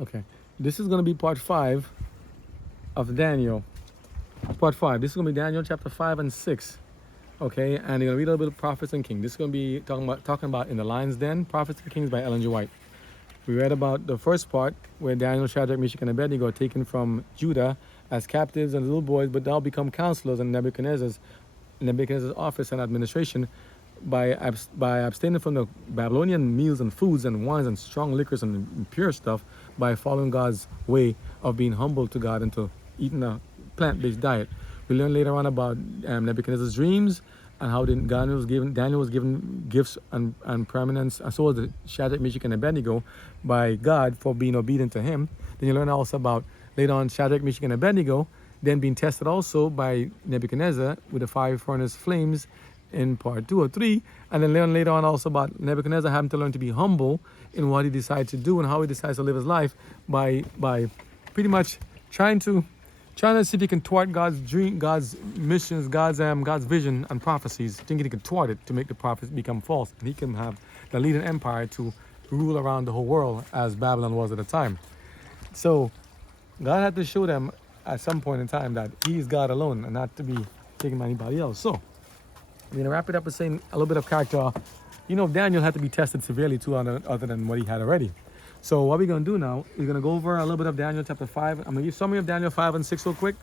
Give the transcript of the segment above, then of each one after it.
Okay. This is going to be part 5 of Daniel. Part 5. This is going to be Daniel chapter 5 and 6. Okay. And you're going to read a little bit of Prophets and Kings. This is going to be talking about In the Lion's Den, Prophets and Kings by Ellen G. White. We read about the first part where Daniel, Shadrach, Meshach, and Abednego are taken from Judah as captives and little boys, but now become counselors in Nebuchadnezzar's office and administration by abstaining from the Babylonian meals and foods and wines and strong liquors and impure stuff by following God's way of being humble to God and to eating a plant-based diet. We learn later on about Nebuchadnezzar's dreams and how Daniel was given gifts and prominence, and so was the Shadrach, Meshach, and Abednego by God for being obedient to him. Then you learn also about later on Shadrach, Meshach, and Abednego then being tested also by Nebuchadnezzar with the fire furnace flames in part 2 or 3, and then learn later on also about Nebuchadnezzar having to learn to be humble in what he decides to do and how he decides to live his life by pretty much trying to see if he can thwart God's dream, God's missions, God's vision and prophecies, thinking he can thwart it to make the prophets become false, and he can have the leading empire to rule around the whole world as Babylon was at the time. So God had to show them at some point in time that he is God alone and not to be taken by anybody else. So I'm going to wrap it up with saying a little bit of character. Daniel had to be tested severely too, other than what he had already. So what we're going to do now, we're going to go over a little bit of Daniel chapter 5. I'm going to give a summary of Daniel 5 and 6 real quick.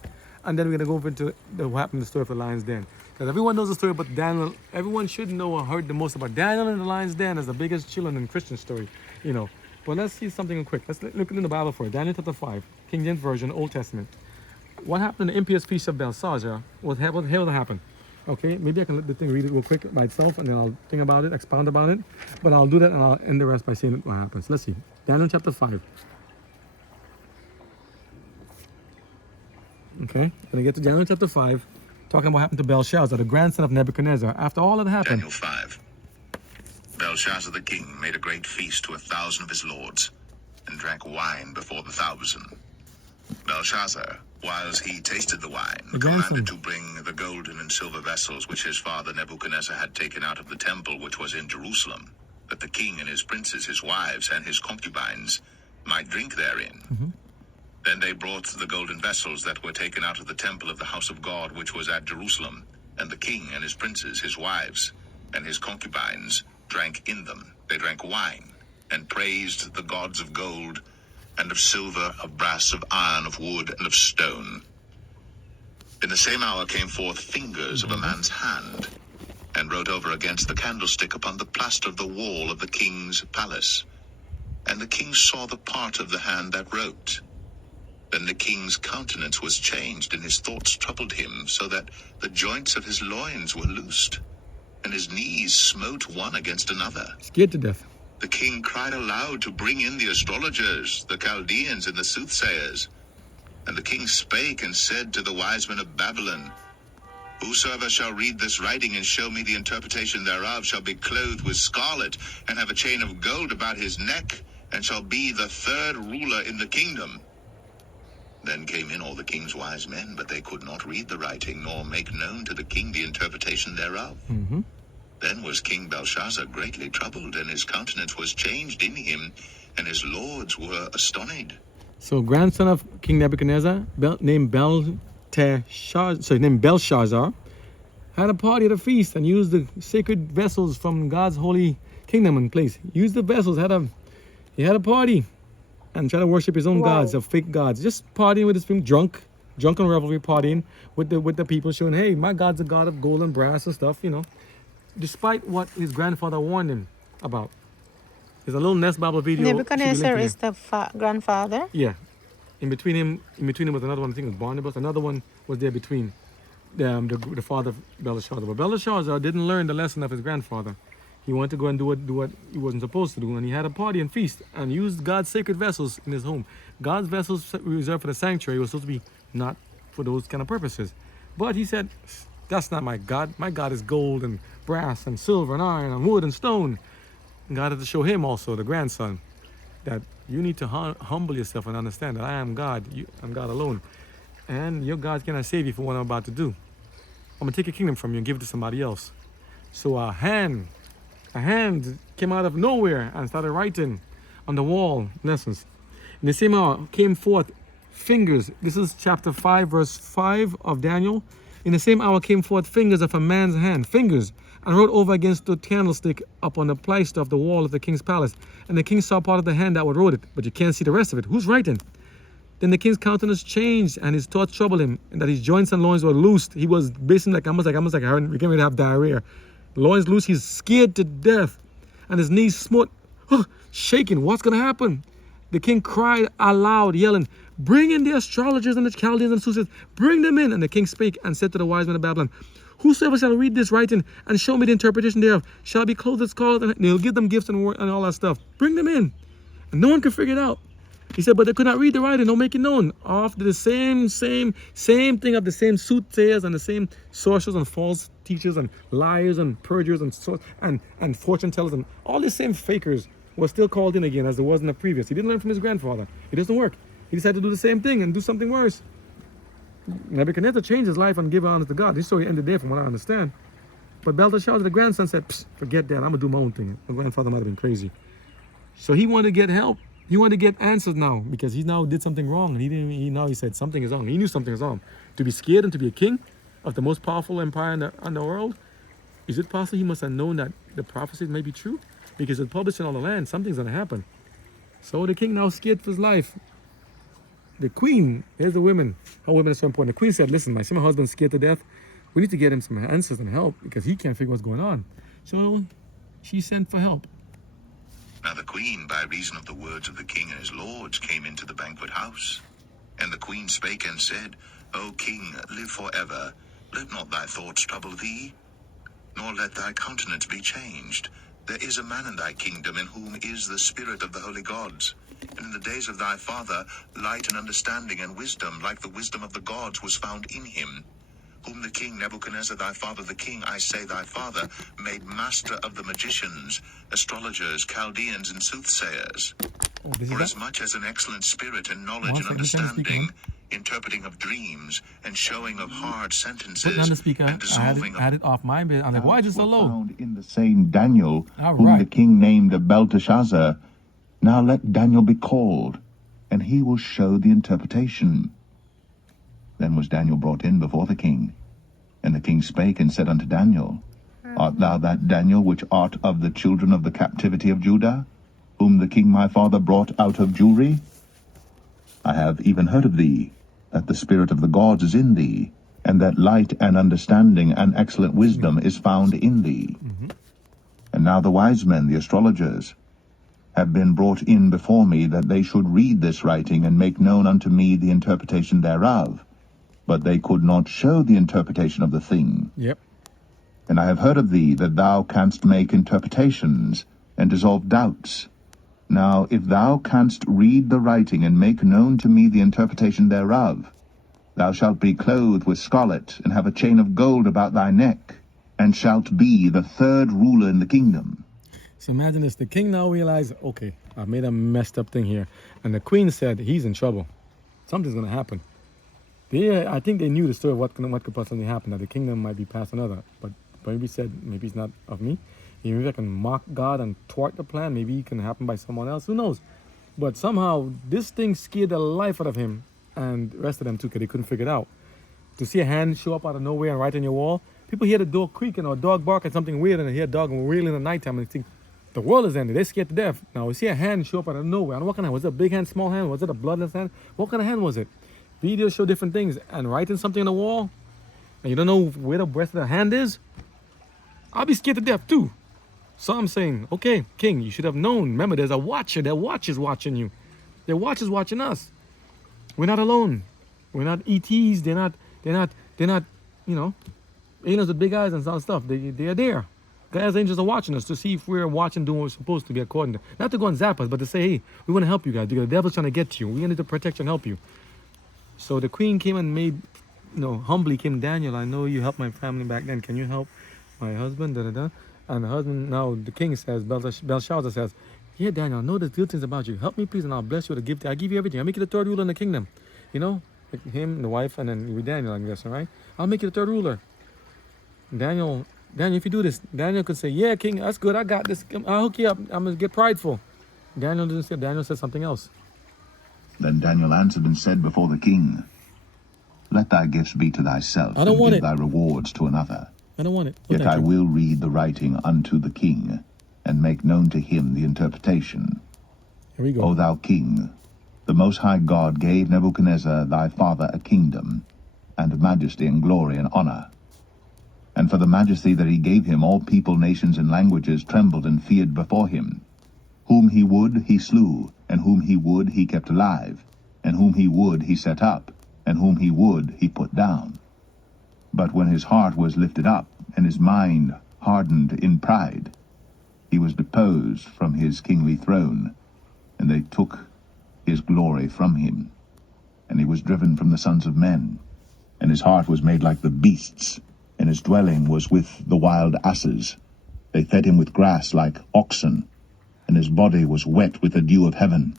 And then we're going to go over into what happened in the story of the Lion's Den. Because everyone knows the story about Daniel. Everyone should know or heard the most about Daniel and the Lion's Den as the biggest children in Christian story. But let's see something quick. Let's look in the Bible for it. Daniel chapter 5, King James Version, Old Testament. What happened in the impious feast of Belshazzar? What happened? Okay, maybe I can let the thing read it real quick by itself, and then I'll think about it, expound about it. But I'll do that, and I'll end the rest by saying what happens. Let's see. Daniel chapter 5. Okay, gonna get to Daniel chapter 5, talking about what happened to Belshazzar, the grandson of Nebuchadnezzar. After all that happened. Daniel 5. Belshazzar the king made a great feast to 1,000 of his lords, and drank wine before the 1,000. Belshazzar, whilst he tasted the wine, commanded to bring the golden and silver vessels which his father Nebuchadnezzar had taken out of the temple which was in Jerusalem, that the king and his princes, his wives, and his concubines might drink therein. Then they brought the golden vessels that were taken out of the temple of the house of God which was at Jerusalem, and the king and his princes, his wives, and his concubines drank in them. They drank wine, and praised the gods of gold, and of silver, of brass, of iron, of wood, and of stone. In the same hour came forth fingers of a man's hand, and wrote over against the candlestick upon the plaster of the wall of the king's palace. And the king saw the part of the hand that wrote. Then the king's countenance was changed, and his thoughts troubled him, so that the joints of his loins were loosed, and his knees smote one against another. Scared to death. The king cried aloud to bring in the astrologers, the Chaldeans, and the soothsayers. And the king spake and said to the wise men of Babylon, Whosoever shall read this writing and show me the interpretation thereof shall be clothed with scarlet, and have a chain of gold about his neck, and shall be the third ruler in the kingdom. Then came in all the king's wise men, but they could not read the writing, nor make known to the king the interpretation thereof. Then was King Belshazzar greatly troubled, and his countenance was changed in him, and his lords were astonished. So, grandson of King Nebuchadnezzar, named Belshazzar, had a party at a feast and used the sacred vessels from God's holy kingdom and place. Used the vessels, he had a party and tried to worship his own gods, of fake gods. Just partying with his friend, drunken revelry, partying with the people, showing, hey, my God's a God of gold and brass and stuff, despite what his grandfather warned him about. There's a little Nest Bible video. Nebuchadnezzar is the grandfather? Yeah. In between him was another one, I think it was Barnabas. Another one was there between the father of Belshazzar. But Belshazzar didn't learn the lesson of his grandfather. He wanted to go and do what he wasn't supposed to do. And he had a party and feast and used God's sacred vessels in his home. God's vessels reserved for the sanctuary was supposed to be not for those kind of purposes. But he said, that's not my God. My God is gold and brass and silver and iron and wood and stone. And God had to show him also, the grandson, that you need to humble yourself and understand that I am God. I'm God alone. And your God cannot save you for what I'm about to do. I'm going to take your kingdom from you and give it to somebody else. So a hand came out of nowhere and started writing on the wall, in essence. In the same hour came forth fingers. This is chapter 5, verse 5 of Daniel. In the same hour came forth fingers of a man's hand, fingers, and wrote over against the candlestick upon the pleister of the wall of the king's palace. And the king saw part of the hand that wrote it, but you can't see the rest of it. Who's writing? Then the king's countenance changed, and his thoughts troubled him, and that his joints and loins were loosed. He was basically almost like we're getting ready to have diarrhea. Loins loose, he's scared to death, and his knees smote, shaking. What's gonna happen? The king cried aloud, yelling, "Bring in the astrologers and the Chaldeans and soothsayers, bring them in." And the king spake and said to the wise men of Babylon, "Whosoever shall read this writing and show me the interpretation thereof shall be clothed with scarlet," and they'll give them gifts and all that stuff. Bring them in. And no one could figure it out. He said, but they could not read the writing, don't make it known. After the same thing of the same soothsayers and the same sorcerers and false teachers and liars and perjurers and fortune tellers and all the same fakers were still called in again as there was in the previous. He didn't learn from his grandfather. It doesn't work. He decided to do the same thing and do something worse. Nebuchadnezzar changed his life and gave honor to God. His story ended there from what I understand. But Belteshazzar, the grandson, said, forget that, I'm going to do my own thing. My grandfather might have been crazy. So he wanted to get help. He wanted to get answers now because he now did something wrong. And he said something is wrong. He knew something was wrong. To be scared and to be a king of the most powerful empire in the world, is it possible he must have known that the prophecies may be true? Because it's published in all the land, something's going to happen. So the king now scared for his life. The queen, here's the women. How women are so important. The queen said, listen, my husband's scared to death. We need to get him some answers and help because he can't figure what's going on. So she sent for help. Now the queen, by reason of the words of the king and his lords, came into the banquet house. And the queen spake and said, O king, live forever. Let not thy thoughts trouble thee, nor let thy countenance be changed. There is a man in thy kingdom in whom is the spirit of the holy gods. And in the days of thy father, light and understanding and wisdom, like the wisdom of the gods, was found in him. Whom the king Nebuchadnezzar, thy father the king, I say thy father, made master of the magicians, astrologers, Chaldeans, and soothsayers. For as much as an excellent spirit and knowledge and understanding, interpreting of dreams, and showing of hard sentences, put down the speaker. and dissolving I had it off my bed. I'm like, why is it so low? Found in the same Daniel, All whom right. the king named Belteshazzar. Now let Daniel be called, and he will show the interpretation. Then was Daniel brought in before the king. And the king spake and said unto Daniel, Art thou that Daniel which art of the children of the captivity of Judah, whom the king my father brought out of Jewry? I have even heard of thee, that the spirit of the gods is in thee, and that light and understanding and excellent wisdom is found in thee. And now the wise men, the astrologers, have been brought in before me, that they should read this writing and make known unto me the interpretation thereof. But they could not show the interpretation of the thing. Yep. And I have heard of thee, that thou canst make interpretations, and dissolve doubts. Now if thou canst read the writing, and make known to me the interpretation thereof, thou shalt be clothed with scarlet, and have a chain of gold about thy neck, and shalt be the third ruler in the kingdom. So imagine this. The king now realized, okay, I made a messed up thing here. And the queen said, he's in trouble. Something's going to happen. I think they knew the story of what could possibly happen, that the kingdom might be passed another. But maybe said, maybe it's not of me. Maybe I can mock God and thwart the plan. Maybe it can happen by someone else. Who knows? But somehow this thing scared the life out of him and the rest of them too, because they couldn't figure it out. To see a hand show up out of nowhere and right on your wall. People hear the door creaking or a dog barking something weird, and they hear a dog wailing in the nighttime and they think the world is ended. They're scared to death. Now we see a hand show up out of nowhere. I don't know what kind of hand. Was it a big hand, small hand? Was it a bloodless hand? What kind of hand was it? Videos show different things, and writing something on the wall, and you don't know where the rest of the hand is, I'll be scared to death too. So I'm saying, okay, king, you should have known. Remember, there's a watcher. Their watch is watching you. Their watch is watching us. We're not alone. We're not ETs. They're not, you know, aliens with big eyes and some stuff. They are there. God's angels are watching us to see if we're watching, doing what we're supposed to be according to. Not to go and zap us, but to say, hey, we want to help you guys because the devil's trying to get to you. We need to protect you and help you. So the queen came and humbly came, Daniel, I know you helped my family back then. Can you help my husband? And the husband, now the king says, Belshazzar says, yeah, Daniel, I know there's good things about you. Help me, please, and I'll bless you with a gift. I'll give you everything. I'll make you the third ruler in the kingdom. You know, like him, the wife, and then with Daniel, I guess, all right? I'll make you the third ruler. Daniel, if you do this, Daniel could say, yeah, king, that's good. I got this. I'll hook you up. I'm going to get prideful. Daniel didn't say, Daniel said something else. Then Daniel answered and said before the king, Let thy gifts be to thyself, I don't and want give it. thy rewards to another. I don't want it. Yet I will read the writing unto the king, and make known to him the interpretation. Here we go. O thou king, the Most High God gave Nebuchadnezzar thy father a kingdom, and majesty and glory and honor. And for the majesty that he gave him, all people, nations, and languages trembled and feared before him. Whom he would, he slew, and whom he would, he kept alive, and whom he would, he set up, and whom he would, he put down. But when his heart was lifted up, and his mind hardened in pride, he was deposed from his kingly throne, and they took his glory from him. And he was driven from the sons of men, and his heart was made like the beasts, and his dwelling was with the wild asses. They fed him with grass like oxen, and his body was wet with the dew of heaven,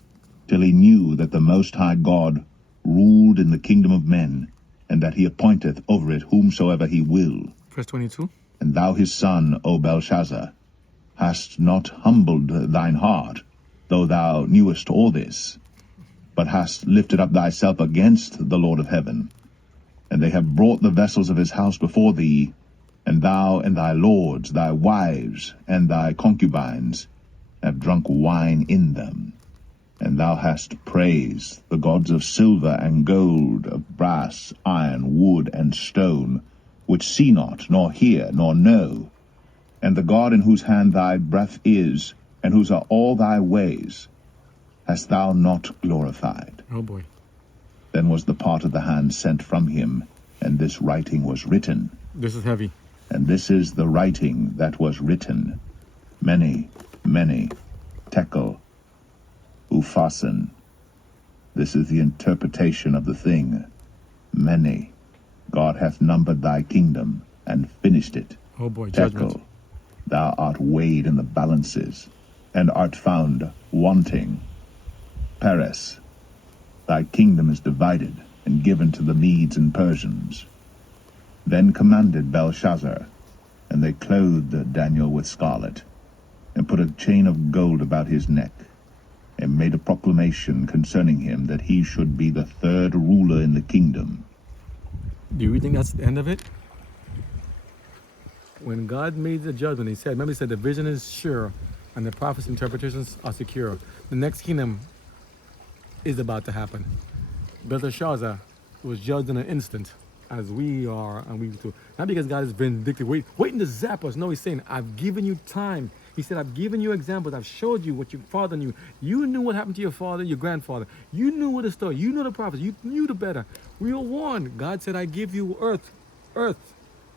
till he knew that the Most High God ruled in the kingdom of men, and that he appointeth over it whomsoever he will. Verse 22. And thou his son, O Belshazzar, hast not humbled thine heart, though thou knewest all this, but hast lifted up thyself against the Lord of heaven. And they have brought the vessels of his house before thee, and thou and thy lords, thy wives, and thy concubines have drunk wine in them. And thou hast praised the gods of silver and gold, of brass, iron, wood, and stone, which see not, nor hear, nor know. And the God in whose hand thy breath is, and whose are all thy ways, hast thou not glorified. Oh boy. Then was the part of the hand sent from him, and this writing was written. This is heavy. And this is the writing that was written. Many, many, tekel, uphasin. This is the interpretation of the thing. Many. God hath numbered thy kingdom, and finished it. Oh boy, judgment. Tekel, thou art weighed in the balances, and art found wanting. Peres, thy kingdom is divided, and given to the Medes and Persians. Then commanded Belshazzar, and they clothed Daniel with scarlet, and put a chain of gold about his neck, and made a proclamation concerning him that he should be the third ruler in the kingdom. Do you think that's the end of it? When God made the judgment, he said, remember he said the vision is sure and the prophet's interpretations are secure. The next kingdom is about to happen. Belteshazzar was judged in an instant, as we are and we too. Not because God is vindictive, waiting to zap us. No, he's saying, I've given you time. He said, I've given you examples. I've showed you what your father knew. You knew what happened to your father, your grandfather. You knew what the story. You knew the prophets. You knew the better. We were warned. God said, I give you earth.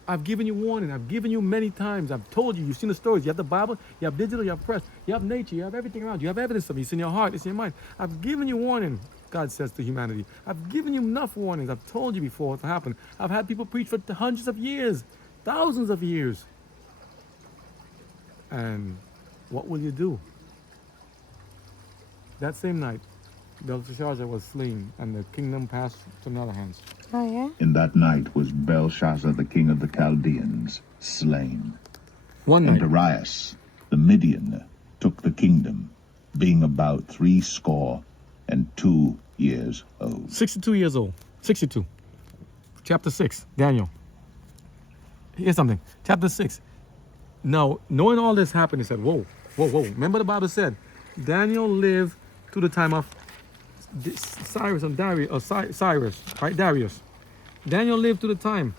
I've given you warning. I've given you many times. I've told you. You've seen the stories. You have the Bible. You have digital. You have press. You have nature. You have everything around you. You have evidence of it. It's in your heart. It's in your mind. I've given you warning, God says to humanity. I've given you enough warnings. I've told you before it happened. I've had people preach for hundreds of years, thousands of years. And what will you do? That same night, Belteshazzar was slain, and the kingdom passed to another hands. Oh, yeah? In that night was Belshazzar the king of the Chaldeans slain. One And night. Darius the Median took the kingdom, being about 62 years old. 62 years old. 62. Chapter 6, Daniel. Here's something. Chapter 6. Now, knowing all this happened, he said, whoa. Remember the Bible said, Daniel lived to the time of Cyrus and Darius, right? Darius. Daniel lived to the time,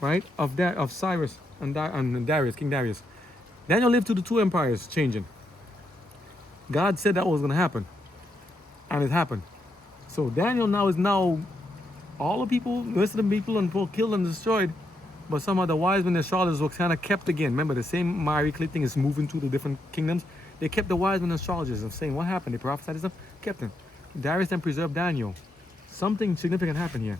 right, of Cyrus and Darius, King Darius. Daniel lived to the two empires changing. God said that was going to happen, and it happened. So Daniel now is all the people, the rest of the people, and killed and destroyed. But some of the wise men and astrologers were kind of kept again. Remember, the same Mary clay thing is moving to the different kingdoms. They kept the wise men and astrologers and saying, what happened? They prophesied and stuff, kept them. Darius then preserved Daniel. Something significant happened here.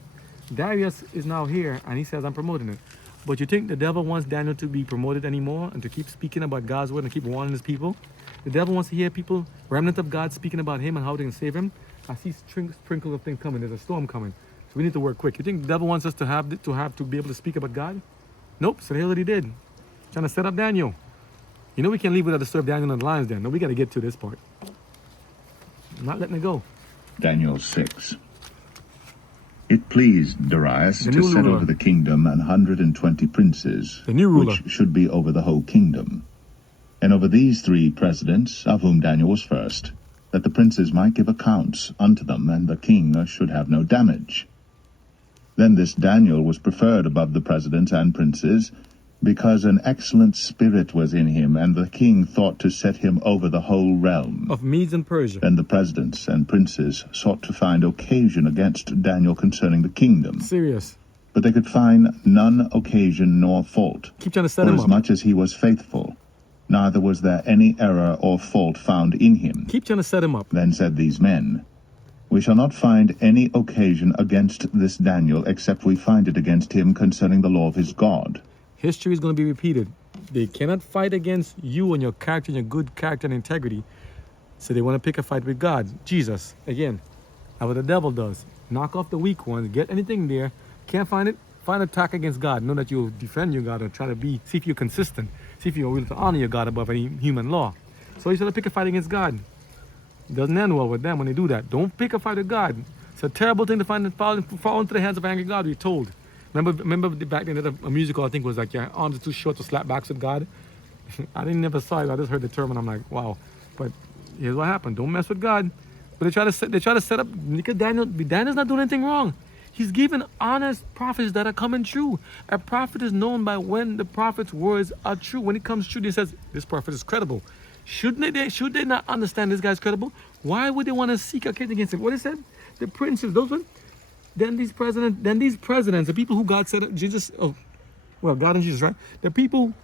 Darius is now here, and he says, I'm promoting it. But you think the devil wants Daniel to be promoted anymore and to keep speaking about God's word and keep warning his people? The devil wants to hear people, remnant of God, speaking about him and how they can save him. I see sprinkles of things coming. There's a storm coming. So we need to work quick. You think the devil wants us to be able to speak about God? Nope. So here's what he did. Trying to set up Daniel. You know we can't leave without disturb Daniel and the lions then. No, we got to get to this part. I'm not letting it go. Daniel 6. It pleased Darius The to new set ruler. over the kingdom 120 princes, The new ruler. which should be over the whole kingdom. And over these 3 presidents, of whom Daniel was first, that the princes might give accounts unto them, and the king should have no damage. Then this Daniel was preferred above the presidents and princes, because an excellent spirit was in him, and the king thought to set him over the whole realm. Of Medes and Persia. Then the presidents and princes sought to find occasion against Daniel concerning the kingdom, Serious. but they could find none occasion nor fault, Keep trying to set him up. forasmuch as he was faithful, neither was there any error or fault found in him. Keep trying to set him up. Then said these men, We shall not find any occasion against this Daniel, except we find it against him concerning the law of his God. History is going to be repeated. They cannot fight against you and your character and your good character and integrity. So they want to pick a fight with God, Jesus. Again, that's what the devil does. Knock off the weak ones, get anything there. Can't find it, find an attack against God. Know that you'll defend your God and try to see if you're consistent. See if you're willing to honor your God above any human law. So he's going to pick a fight against God. It doesn't end well with them when they do that. Don't pick a fight with God. It's a terrible thing to fall into the hands of angry God, we're told. Remember back then, a musical I think was like, your arms are too short to slap backs with God. I didn't never saw it. I just heard the term and I'm like, wow. But here's what happened. Don't mess with God. But they try to set up, because Daniel's not doing anything wrong. He's giving honest prophets that are coming true. A prophet is known by when the prophet's words are true. When it comes true, he says, this prophet is credible. Should they not understand this guy's credible? Why would they want to seek a case against him? What he said? The princes, those ones. Then these presidents, the people who God set up, God and Jesus, right? The people,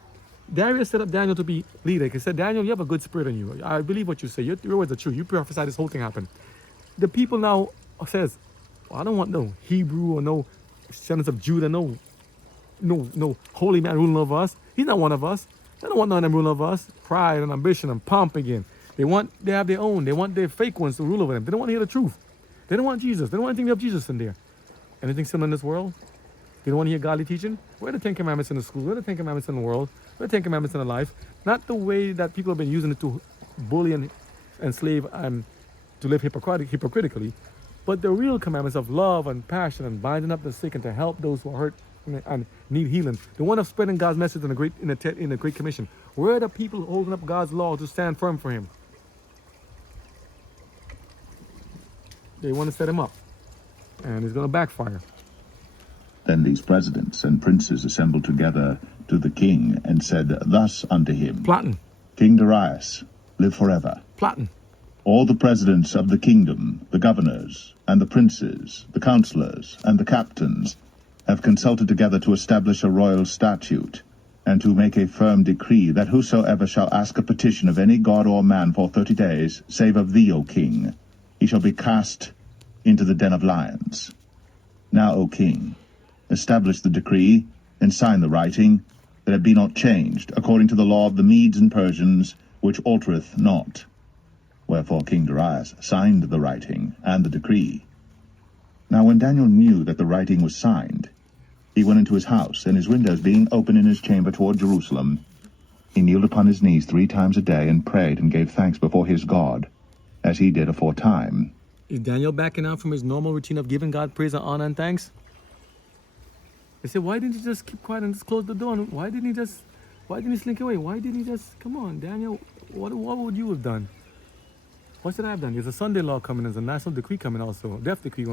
Darius set up Daniel to be leader. He said, Daniel, you have a good spirit in you. I believe what you say. Your words are true. You prophesy this whole thing happened. The people now says, I don't want no Hebrew or no descendants of Judah, no holy man ruling over us. He's not one of us. They don't want none of them ruling over us. Pride and ambition and pomp again. They have their own. They want their fake ones to rule over them. They don't want to hear the truth. They don't want Jesus. They don't want anything to have Jesus in there. Anything similar in this world? They don't want to hear godly teaching? Where are the 10 Commandments in the school? Where are the 10 Commandments in the world? Where are the 10 Commandments in the life? Not the way that people have been using it to bully and enslave and to live hypocritically, but the real commandments of love and passion and binding up the sick and to help those who are hurt and need healing. The one of spreading God's message in the Great Commission. Where are the people holding up God's law to stand firm for Him? They want to set him up, and it's going to backfire. Then these presidents and princes assembled together to the king, and said thus unto him, Plotting. King Darius, live forever. Plotting. All the presidents of the kingdom, the governors, and the princes, the counselors, and the captains, have consulted together to establish a royal statute, and to make a firm decree, that whosoever shall ask a petition of any god or man for 30 days, save of thee, O king, he shall be cast into the den of lions. Now, O king, establish the decree, and sign the writing, that it be not changed, according to the law of the Medes and Persians, which altereth not. Wherefore King Darius signed the writing and the decree. Now when Daniel knew that the writing was signed, he went into his house, and his windows being open in his chamber toward Jerusalem, he kneeled upon his knees 3 times a day, and prayed and gave thanks before his God, as he did aforetime. Is Daniel backing out from his normal routine of giving God praise and honor and thanks? They said, why didn't you just keep quiet and just close the door? Why didn't he slink away? Why didn't he just, come on, Daniel, what would you have done? What should I have done? There's a Sunday law coming, there's a national decree coming also, death decree,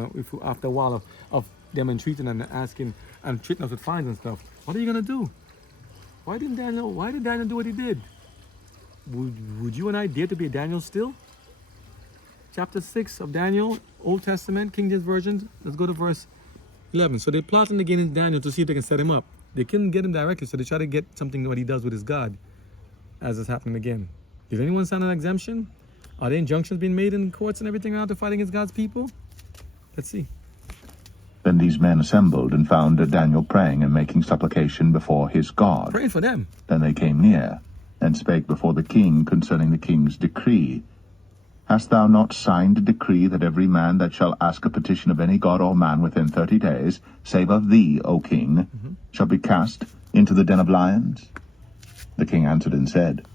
after a while of them entreating and asking and treating us with fines and stuff. What are you going to do? Why did Daniel do what he did? Would you and I dare to be a Daniel still? Chapter 6 of Daniel, Old Testament, King James Version. Let's go to verse 11. So they're plotting against Daniel to see if they can set him up. They couldn't get him directly, so they try to get something what he does with his God, as is happening again. Did anyone sign an exemption? Are there injunctions being made in courts and everything out to fight against God's people? Let's see. Then these men assembled, and found Daniel praying and making supplication before his God. Praying for them. Then they came near, and spake before the king concerning the king's decree. Hast thou not signed a decree that every man that shall ask a petition of any god or man within 30 days, save of thee, O king, shall be cast into the den of lions? The king answered and said,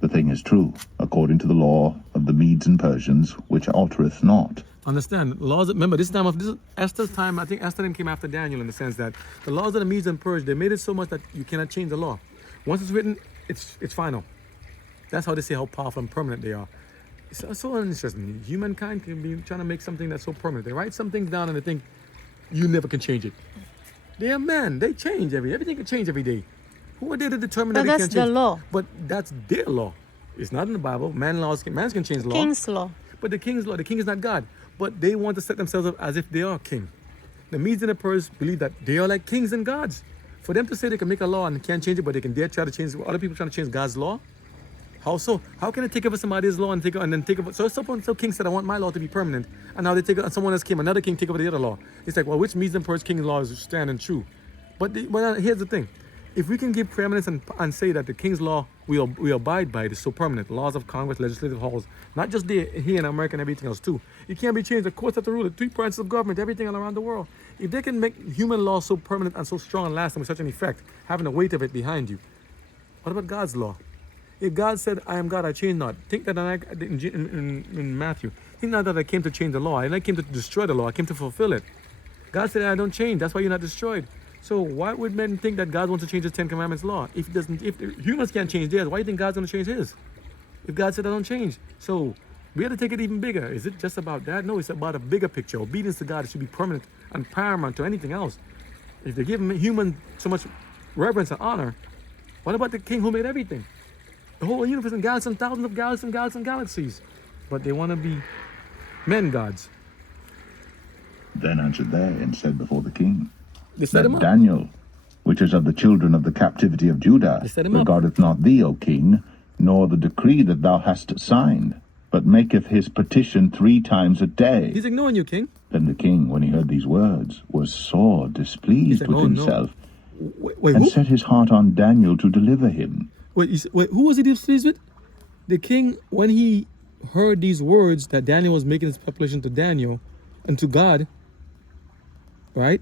The thing is true, according to the law of the Medes and Persians, which altereth not. Understand? Laws. Remember, this is Esther's time. I think Esther then came after Daniel in the sense that the laws of the Medes and Persians, they made it so much that you cannot change the law. Once it's written, it's final. That's how they say how powerful and permanent they are. It's so interesting. Humankind can be trying to make something that's so permanent. They write some things down and they think you never can change it. They are men. They change everything can change every day. Who are they to determine But that they that's can't change? the law. But that's their law. It's not in the Bible. Man can change law. King's law. But the king's law, the king is not God. But they want to set themselves up as if they are king. The Medes and the Persians believe that they are like kings and gods. For them to say they can make a law and can't change it, but they can dare try to change other people trying to change God's law. How so? How can I take over somebody's law and then take over? So king said, I want my law to be permanent, and now they take and someone else came, another king take over the other law. It's like, well, which Medes and Persian king's law is standing true? But here's the thing: if we can give preeminence and say that the king's law we abide by it is so permanent, laws of Congress, legislative halls, not just there here in America and everything else too. It can't be changed. The courts have to rule. The 3 branches of government, everything all around the world. If they can make human law so permanent and so strong and lasting with such an effect, having the weight of it behind you, what about God's law? If God said, I am God, I change not. Think that in Matthew. Think not that I came to change the law. I came to destroy the law. I came to fulfill it. God said, I don't change. That's why you're not destroyed. So why would men think that God wants to change his 10 commandments law? If the humans can't change theirs, why do you think God's going to change his? If God said, I don't change. So we have to take it even bigger. Is it just about that? No, it's about a bigger picture. Obedience to God should be permanent and paramount to anything else. If they give human so much reverence and honor, what about the king who made everything? The whole universe and galaxies and thousands of galaxies and galaxies. But they want to be men gods. Then answered they and said before the king, They set him that up. Daniel, which is of the children of the captivity of Judah, They set him up. regardeth not thee, O king, nor the decree that thou hast signed, but maketh his petition 3 times a day. He's ignoring you, king. Then the king, when he heard these words, was sore displeased said, with "Oh, no. himself, Wait, and who? set his heart on Daniel to deliver him. Wait, who was he displeased with? The king, when he heard these words that Daniel was making his supplication to Daniel and to God, right,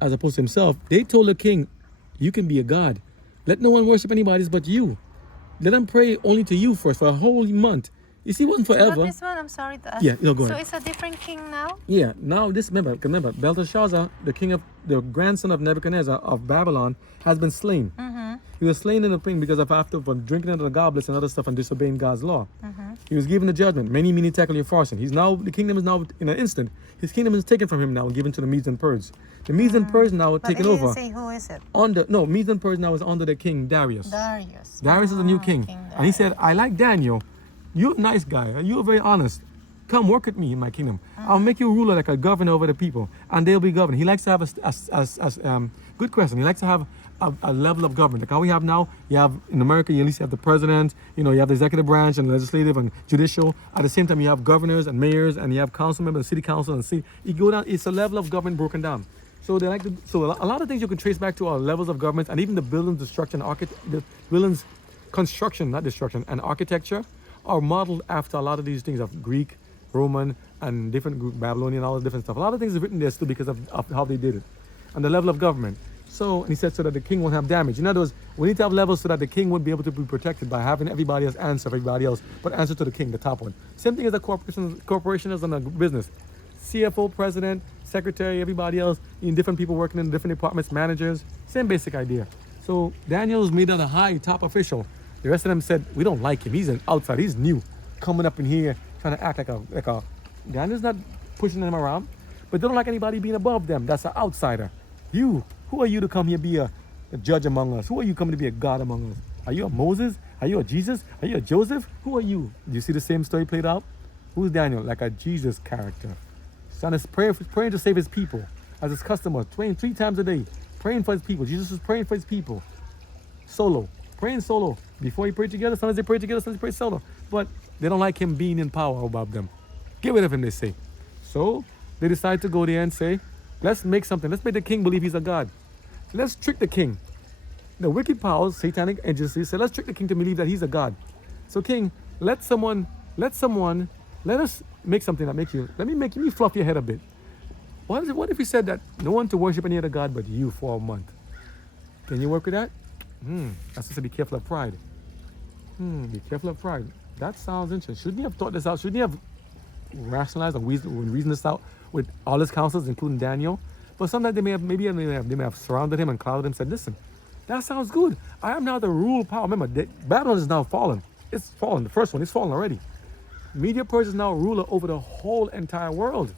as opposed to himself, they told the king, you can be a god. Let no one worship anybody but you. Let them pray only to you first for a whole month. You see, it wasn't But forever. this one, I'm sorry to ask. Yeah, no, go So ahead. it's a different king now? Yeah, now remember, Belteshazzar, the grandson of Nebuchadnezzar of Babylon, has been slain. He was slain in the thing because of after drinking out of the goblets and other stuff and disobeying God's law. He was given the judgment. Many tackle your fortune. The kingdom is now in an instant. His kingdom is taken from him now and given to the Medes and Persians. The Medes and Persians now are But taken it didn't over. say who is it? Medes and Persians now is under the king Darius. Darius. Darius is the new king. King And he said, I like Daniel. You're a nice guy. You're very honest. Come work with me in my kingdom. I'll make you a ruler like a governor over the people. And they'll be governed. He likes to have good question. He likes to have a level of government. Like how we have now, you have in America, you at least have the president, you have the executive branch and legislative and judicial. At the same time, you have governors and mayors and you have council members and city council and city. You go down, it's a level of government broken down. So they like to, so a lot of things you can trace back to our levels of government and even the buildings, destruction, the buildings, construction, not destruction, and architecture are modeled after a lot of these things of Greek, Roman, and different Greek, Babylonian, all this different stuff. A lot of things are written there still because of how they did it. And the level of government. So, and he said so that the king won't have damage. In other words, we need to have levels so that the king would be able to be protected by having everybody else answer everybody else, but answer to the king, the top one. Same thing as a corporation is in a business. CFO, president, secretary, everybody else, different people working in different departments, managers, same basic idea. So Daniel's made that a high top official. The rest of them said, we don't like him. He's an outsider. He's new, coming up in here, trying to act like a. Daniel's not pushing them around, but they don't like anybody being above them. That's an outsider. You, who are you to come here be a judge among us? Who are you coming to be a God among us? Are you a Moses? Are you a Jesus? Are you a Joseph? Who are you? Do you see the same story played out? Who's Daniel? Like a Jesus character. Son is praying to save his people as his customer, praying 3 times a day, praying for his people. Jesus was praying for his people. Solo. Praying solo. Before he prayed together, sometimes they pray together, sometimes they pray solo. But they don't like him being in power above them. Get rid of him, they say. So they decide to go there and say, let's make something. Let's make the king believe he's a god. Let's trick the king. The wicked powers, satanic agencies, say, let's trick the king to believe that he's a god. So king, let us make something that makes you, let me fluff your head a bit. What if he said that no one to worship any other god but you for a month? Can you work with that? That's just to be careful of pride. Be careful of pride. That sounds interesting. Shouldn't he have thought this out? Shouldn't he have rationalize and reason this out with all his counselors, including Daniel. But sometimes they may have surrounded him and clouded him and said, listen, that sounds good. I am now the rule power. Remember, Babylon is now fallen. It's fallen. The first one is fallen already. Media Persia is now ruler over the whole entire world.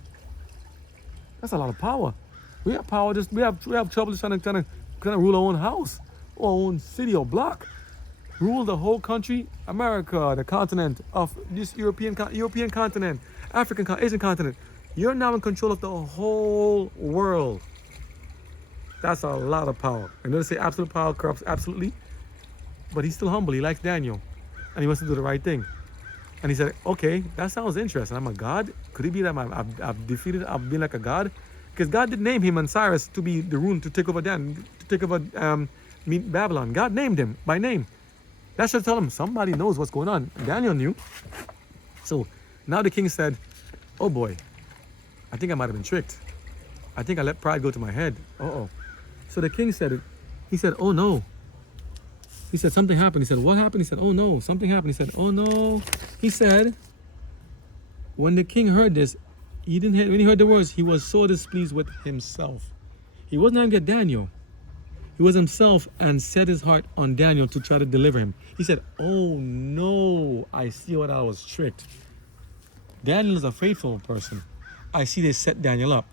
That's a lot of power. We have power. We have trouble just trying to rule our own house, our own city or block. Rule the whole country, America, the continent of this European continent, African, Asian continent. You're now in control of the whole world. That's a lot of power. I know they say absolute power corrupts absolutely, but he's still humble. He likes Daniel, and he wants to do the right thing. And he said, okay, that sounds interesting. I'm a god. Could it be that I've been like a god? Because God did name him and Cyrus to be the ruler, to take over Babylon. God named him by name. That should tell him somebody knows what's going on. Daniel knew. So now the king said, oh boy, I think I might have been tricked. I think I let pride go to my head. Uh-oh. So the king said, oh no. He said, something happened. He said, what happened? He said, oh no, something happened. He said, oh no. He said, when the king heard this, when he heard the words, he was so displeased with himself. He wasn't angry at Daniel. He was himself and set his heart on Daniel to try to deliver him. He said, oh no, I see what I was tricked. Daniel is a faithful person. I see they set Daniel up.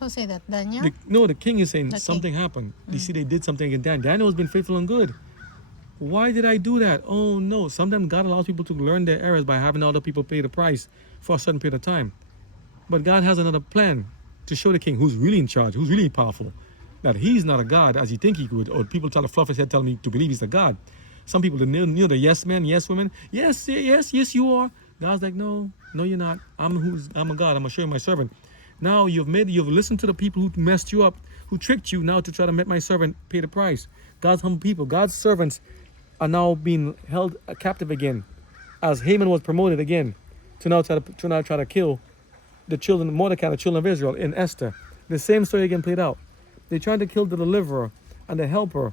Who say that? Daniel? The king is saying something happened. You see they did something against Daniel. Daniel has been faithful and good. Why did I do that? Oh no. Sometimes God allows people to learn their errors by having other people pay the price for a certain period of time. But God has another plan to show the king who's really in charge, who's really powerful, that he's not a God as you think he could, or people try to fluff his head telling me to believe he's a God. Some people, the the yes men, yes women, yes you are. God's like, no, you're not. I'm a God. I'm gonna show you my servant. Now you've listened to the people who messed you up, who tricked you now to try to make my servant pay the price. God's humble people, God's servants are now being held captive again, as Haman was promoted again to now try to kill the children, Mordecai, the children of Israel in Esther. The same story again played out. They tried to kill the deliverer and the helper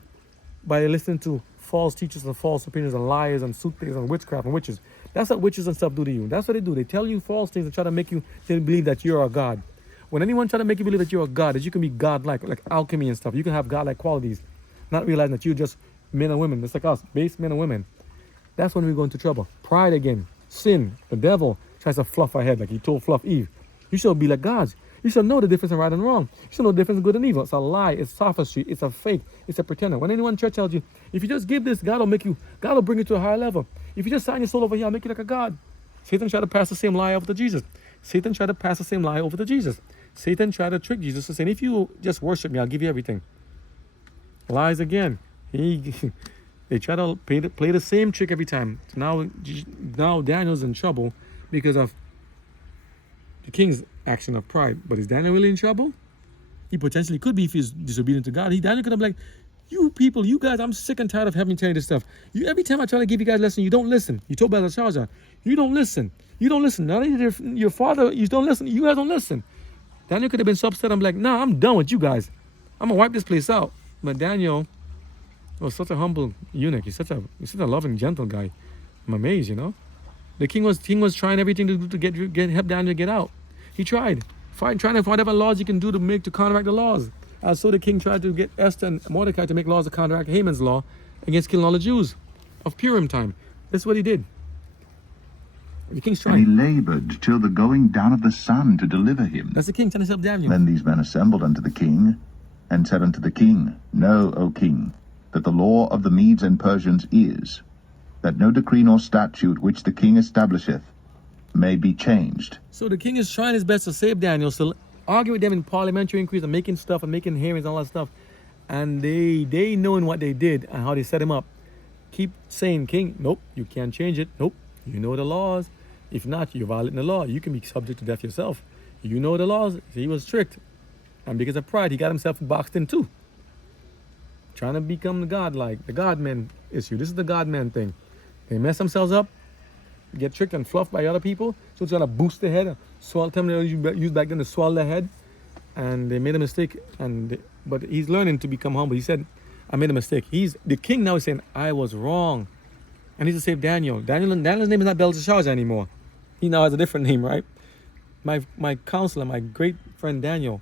by listening to false teachers and false opinions and liars and soothsayers and witchcraft and witches. That's what witches and stuff do to you. That's what they do. They tell you false things and try to make you believe that you're a god. When anyone try to make you believe that you're a god, that you can be godlike, like alchemy and stuff. You can have godlike qualities, not realizing that you're just men and women, just like us, base men and women. That's when we go into trouble. Pride again, sin, the devil tries to fluff our head like he told Fluff Eve. You should be like gods. You should know the difference in right and wrong. You should know the difference in good and evil. It's a lie. It's sophistry. It's a fake. It's a pretender. When anyone in church tells you, if you just give this, God will bring you to a higher level. If you just sign your soul over here, I'll make you like a God. Satan tried to pass the same lie over to Jesus. Satan tried to pass the same lie over to Jesus. Satan tried to trick Jesus to say, if you just worship me, I'll give you everything. Lies again. They try to play the same trick every time. So now Daniel's in trouble because of the king's action of pride. But is Daniel really in trouble? He potentially could be if he's disobedient to God. Daniel could have been like, you people, you guys, I'm sick and tired of having to tell you this stuff. Every time I try to give you guys a lesson, you don't listen. You told Belshazzar, you don't listen. You don't listen. Not only your father, you don't listen. You guys don't listen. Daniel could have been so upset. I'm like, nah, I'm done with you guys. I'm going to wipe this place out. But Daniel was such a humble eunuch. He's such a loving, gentle guy. I'm amazed, The king was trying everything to do to help Daniel to get out. He tried. Trying to find whatever laws he can do to counteract the laws. So the king tried to get Esther and Mordecai to make laws to counteract Haman's law against killing all the Jews of Purim time. That's what he did. The king's trying. And he labored till the going down of the sun to deliver him. That's the king trying to help Daniel. Then these men assembled unto the king, and said unto the king, Know, O king, that the law of the Medes and Persians is, that no decree nor statute which the king establisheth may be changed. So the king is trying his best to save Daniel, so argue with them in parliamentary inquiries and making stuff and making hearings and all that stuff. And they knowing what they did and how they set him up, keep saying, king, nope, you can't change it. Nope, you know the laws. If not, you're violating the law. You can be subject to death yourself. You know the laws. He was tricked. And because of pride, he got himself boxed in too. Trying to become the godlike, the God-man issue. This is the God-man thing. They mess themselves up, get tricked and fluffed by other people. So trying to boost their head, swallow, tell them they use back then to swallow their head. And they made a mistake. But he's learning to become humble. He said, I made a mistake. The king now is saying, I was wrong. I need to save Daniel. Daniel's name is not Belshazzar anymore. He now has a different name, right? My counselor, my great friend Daniel.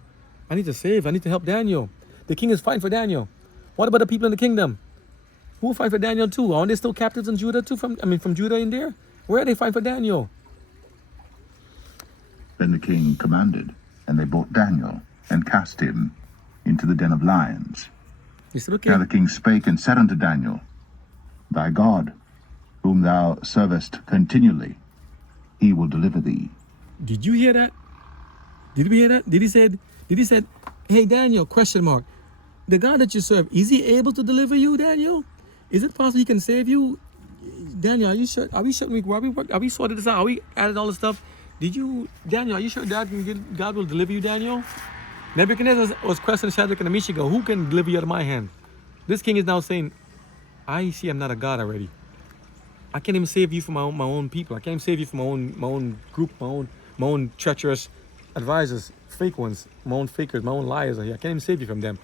I need to help Daniel. The king is fighting for Daniel. What about the people in the kingdom? Who will fight for Daniel too? Aren't they still captives in Judah too? From Judah in there? Where are they fighting for Daniel? Then the king commanded, and they brought Daniel, and cast him into the den of lions. He said, okay. Now the king spake and said unto Daniel, Thy God, whom thou servest continually, he will deliver thee. Did you hear that? Did we hear that? Did he said, hey Daniel, question mark. The God that you serve, is he able to deliver you, Daniel? Is it possible he can save you? Daniel, are you sure? Are we sorted this out? Are we added all this stuff? Daniel, are you sure God will deliver you, Daniel? Nebuchadnezzar was questioning Shadrach and Meshach, who can deliver you out of my hand? This king is now saying, I see I'm not a God already. I can't even save you from my own people. I can't even save you from my own group, my own treacherous advisors, fake ones, my own fakers, my own liars are here. I can't even save you from them.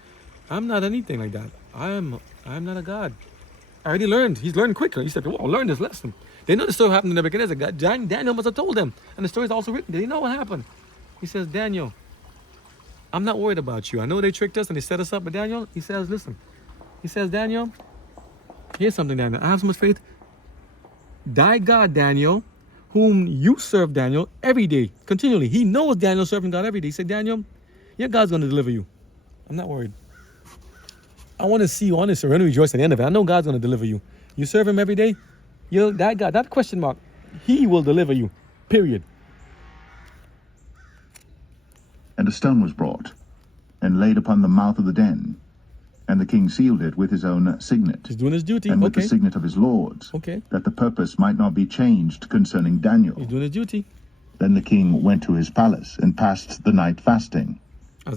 I'm not anything like that. I'm not a God. I already learned. He's learned quicker. He said, "Whoa, learn this lesson." They know the story happened to Nebuchadnezzar. Daniel must have told them, and the story is also written. They know what happened. He says, Daniel, I'm not worried about you. I know they tricked us and they set us up, but Daniel, he says, listen. He says, Daniel, here's something, Daniel. I have so much faith. Thy God, Daniel, whom you serve, Daniel, every day, continually. He knows Daniel serving God every day. He said, Daniel, your God's going to deliver you. I'm not worried. I want to see you on this surrender, rejoice at the end of it. I know God's going to deliver you. You serve him every day. That God, that question mark, he will deliver you. Period. And a stone was brought, and laid upon the mouth of the den. And the king sealed it with his own signet. He's doing his duty. And with the signet of his lords. Okay. That the purpose might not be changed concerning Daniel. He's doing his duty. Then the king went to his palace, and passed the night fasting.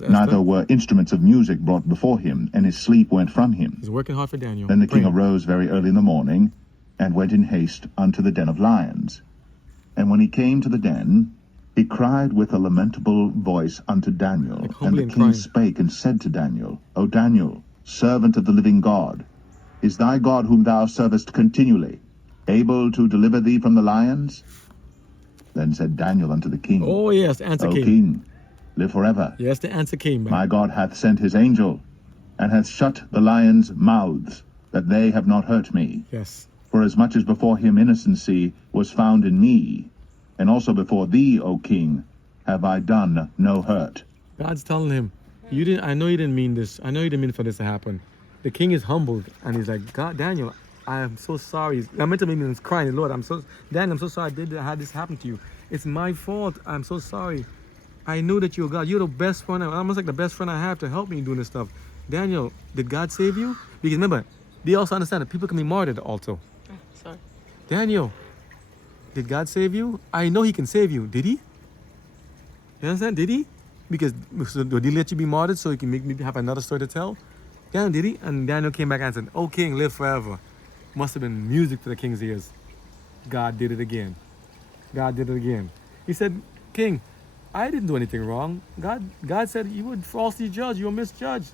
Neither were instruments of music brought before him, and his sleep went from him. He's working hard for Daniel. Then the king arose very early in the morning, and went in haste unto the den of lions. And when he came to the den, he cried with a lamentable voice unto Daniel. And the king spake and said to Daniel, O Daniel, servant of the living God, is thy God whom thou servest continually able to deliver thee from the lions? Then said Daniel unto the king, oh yes, the answer O came. king, live forever. Yes, the answer came, man. My God hath sent his angel, and hath shut the lions' mouths, that they have not hurt me. Yes. For as much as before him innocency was found in me, and also before thee, O king, have I done no hurt. God's telling him, I know you didn't mean this. I know you didn't mean for this to happen. The king is humbled, and he's like, God, Daniel, I am so sorry. I meant to make him crying, Lord, Daniel, I'm so sorry I had this happen to you. It's my fault. I'm so sorry. I knew that you're God. You're the best friend, almost like the best friend I have to help me doing this stuff. Daniel, did God save you? Because remember, they also understand that people can be martyred also. Sorry. Daniel, did God save you? I know he can save you. Did he? You understand? Did he? Because did he let you be martyred so he can make me have another story to tell? Daniel, did he? And Daniel came back and said, "O king, live forever." Must have been music to the king's ears. God did it again. God did it again. He said, King, I didn't do anything wrong. God said you would falsely judge. You were misjudged.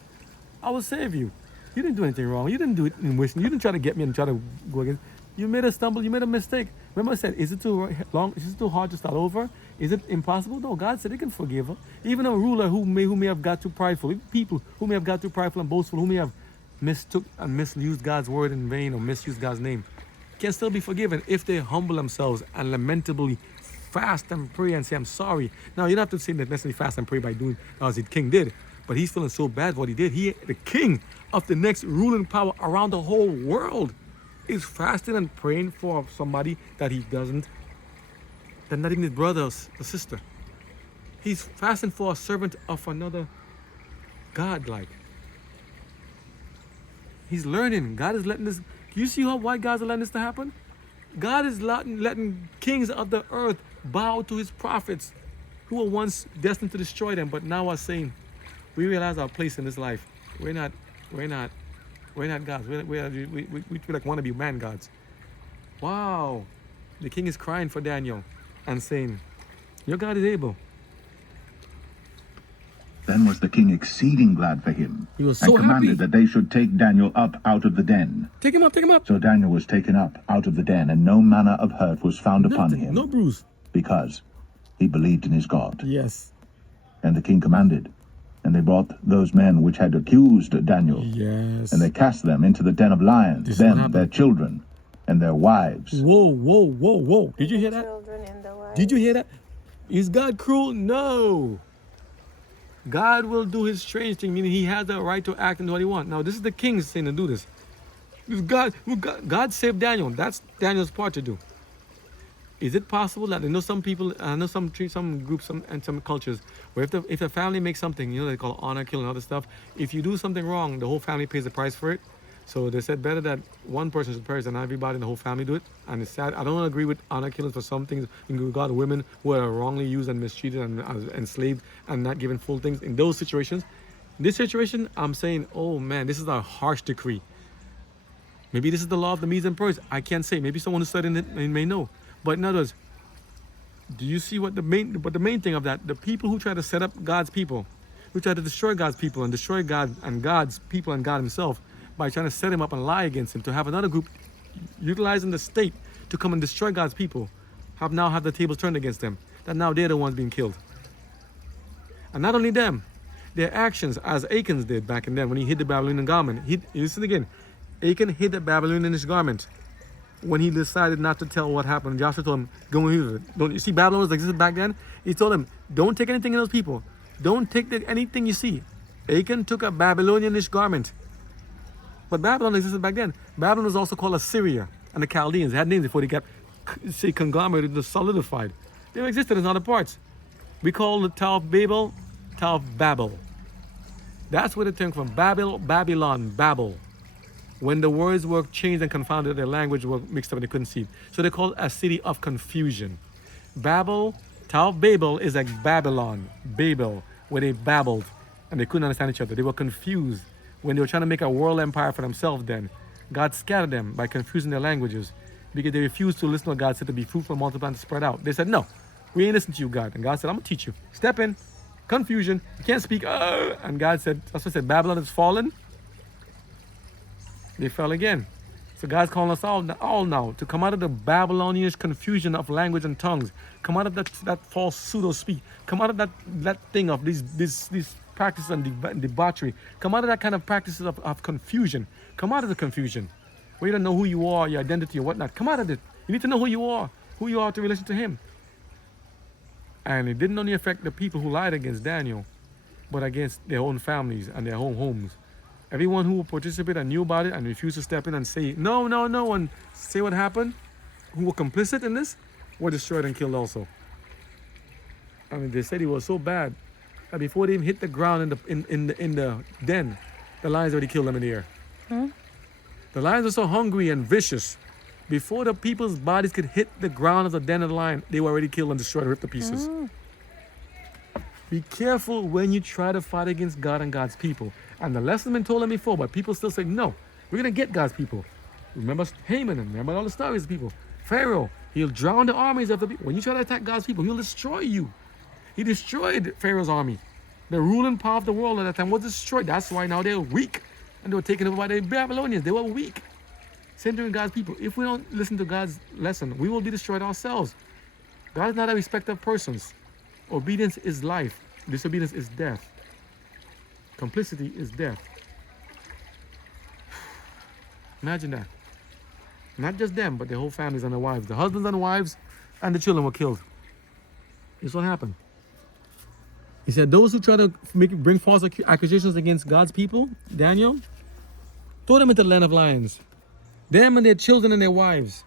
I will save you. You didn't do anything wrong. You didn't do it in wishing. You didn't try to get me and try to go against. You made a stumble. You made a mistake. Remember I said, is it too long? Is it too hard to start over? Is it impossible? No, God said he can forgive her. Even a ruler who may have got too prideful, people who may have got too prideful and boastful, who may have mistook and misused God's word in vain or misused God's name, can still be forgiven if they humble themselves and lamentably fast and pray and say, I'm sorry. Now, you don't have to say that necessarily fast and pray by doing as the king did, but he's feeling so bad for what he did. He, the king of the next ruling power around the whole world, is fasting and praying for somebody that he doesn't, that not even his brother or sister. He's fasting for a servant of another God-like. He's learning. God is letting this. You see why God's letting this to happen? God is letting kings of the earth bow to his prophets who were once destined to destroy them, but now are saying, we realize our place in this life. We're not gods. We like want to be man gods. Wow. The king is crying for Daniel and saying, your God is able. Then was the king exceeding glad for him, he was so and commanded happy that they should take Daniel up out of the den. Take him up. So Daniel was taken up out of the den, and no manner of hurt was found upon him. No bruise. because he believed in his God. Yes. And the king commanded, and they brought those men which had accused Daniel, Yes. and they cast them into the den of lions, This is what them, happened. their children, and their wives. Whoa, whoa, whoa, whoa. Did you hear that? Children and the wives. Did you hear that? Is God cruel? No. God will do his strange thing, meaning he has the right to act and do what he wants. Now, this is the king's saying to do this. God saved Daniel. That's Daniel's part to do. Is it possible that I know some people, I know some groups, and some cultures, where if the family makes something, you know, they call it honor kill and other stuff. If you do something wrong, the whole family pays the price for it. So they said better that one person should perish than everybody in the whole family do it. And it's sad. I don't agree with honor killings for some things in regard to women who are wrongly used and mistreated and enslaved and not given full things. In those situations, in this situation, I'm saying, oh man, this is a harsh decree. Maybe this is the law of the Medes and Persians. I can't say. Maybe someone who studied it may know. But in other words, do you see what the main thing of that? The people who try to set up God's people, who try to destroy God's people and destroy God and God's people and God himself by trying to set him up and lie against him, to have another group utilizing the state to come and destroy God's people, have the tables turned against them. That now they're the ones being killed. And not only them, their actions, as Achan did back in then when he hid the Babylonian garment. Listen again. Achan hid the Babylonian garment when he decided not to tell what happened. Joshua told him, go and with it. Don't you see Babylon was existed back then? He told him, don't take anything in those people. Don't take anything you see. Achan took a Babylonianish garment. But Babylon existed back then. Babylon was also called Assyria and the Chaldeans. They had names before they got, say, conglomerated, solidified. They existed in other parts. We call the Tower of Babel, Tower of Babel. That's where the term from Babylon, Babel. When the words were changed and confounded, their language was mixed up and they couldn't see it. So they called it a city of confusion. Babel, Tower of Babel is like Babylon, Babel, where they babbled and they couldn't understand each other. They were confused when they were trying to make a world empire for themselves then. God scattered them by confusing their languages because they refused to listen to what God said to be fruitful, multiply, and to spread out. They said, no, we ain't listen to you, God. And God said, I'm going to teach you. Step in. Confusion. You can't speak. And God said, that's what I said, Babylon is fallen. They fell again. So God's calling us all now to come out of the Babylonian confusion of language and tongues. Come out of that false pseudo-speak. Come out of that thing of these practices and debauchery. Come out of that kind of practices of confusion. Come out of the confusion where you don't know who you are, your identity or whatnot. Come out of it. You need to know who you are in relation to him. And it didn't only affect the people who lied against Daniel, but against their own families and their own homes. Everyone who participated and knew about it and refused to step in and say, no, and say what happened, who were complicit in this, were destroyed and killed also. I mean, they said he was so bad that before they even hit the ground in the den, the lions already killed them in the air. The lions were so hungry and vicious. Before the people's bodies could hit the ground of the den of the lion, they were already killed and destroyed and ripped to pieces. Be careful when you try to fight against God and God's people. And the lesson been told them before, but people still say, no, we're going to get God's people. Remember Haman and remember all the stories of people. Pharaoh, he'll drown the armies of the people. When you try to attack God's people, he'll destroy you. He destroyed Pharaoh's army. The ruling power of the world at that time was destroyed. That's why now they're weak. And they were taken over by the Babylonians. They were weak. Same thing with God's people. If we don't listen to God's lesson, we will be destroyed ourselves. God is not a respecter of persons. Obedience is life. Disobedience is death. Complicity is death. Imagine that. Not just them, but their whole families and their wives. The husbands and wives and the children were killed. This is what happened. He said, those who try to bring false accusations against God's people, Daniel, throw them into the land of lions. Them and their children and their wives.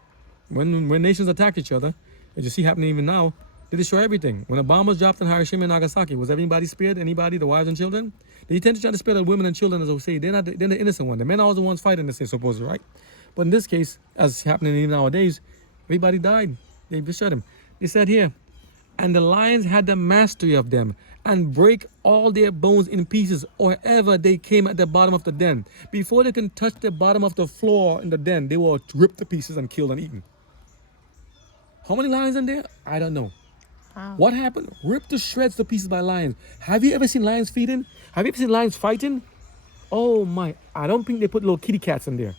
When nations attack each other, as you see happening even now, they destroy everything. When a bomb was dropped in Hiroshima and Nagasaki, was anybody spared? Anybody, the wives and children? They tend to try to spare the women and children, as I say. They're the innocent one. The men are always the ones fighting, they say, supposedly, right? But in this case, as happening even nowadays, everybody died. They destroyed them. They said here, and the lions had the mastery of them, and break all their bones in pieces, or ever they came at the bottom of the den. Before they can touch the bottom of the floor in the den, they were ripped to pieces and killed and eaten. How many lions in there? I don't know. Wow. What happened? Ripped to shreds to pieces by lions. Have you ever seen lions feeding? Have you ever seen lions fighting? Oh my, I don't think they put little kitty cats in there.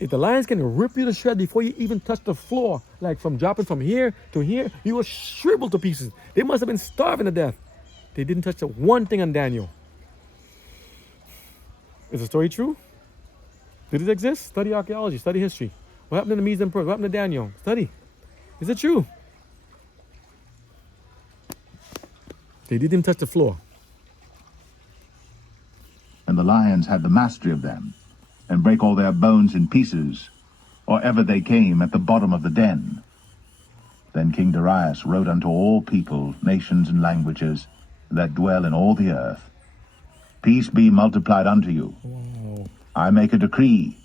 If the lions can rip you to shreds before you even touch the floor, like from dropping from here to here, you will shrivel to pieces. They must have been starving to death. They didn't touch the one thing on Daniel. Is the story true? Did it exist? Study archaeology, study history. What happened to the Medes and Persians? What happened to Daniel? Study. Is it true? They didn't even touch the floor. And the lions had the mastery of them, and brake all their bones in pieces, or ever they came at the bottom of the den. Then King Darius wrote unto all people, nations, and languages that dwell in all the earth, Peace be multiplied unto you. Wow. I make a decree,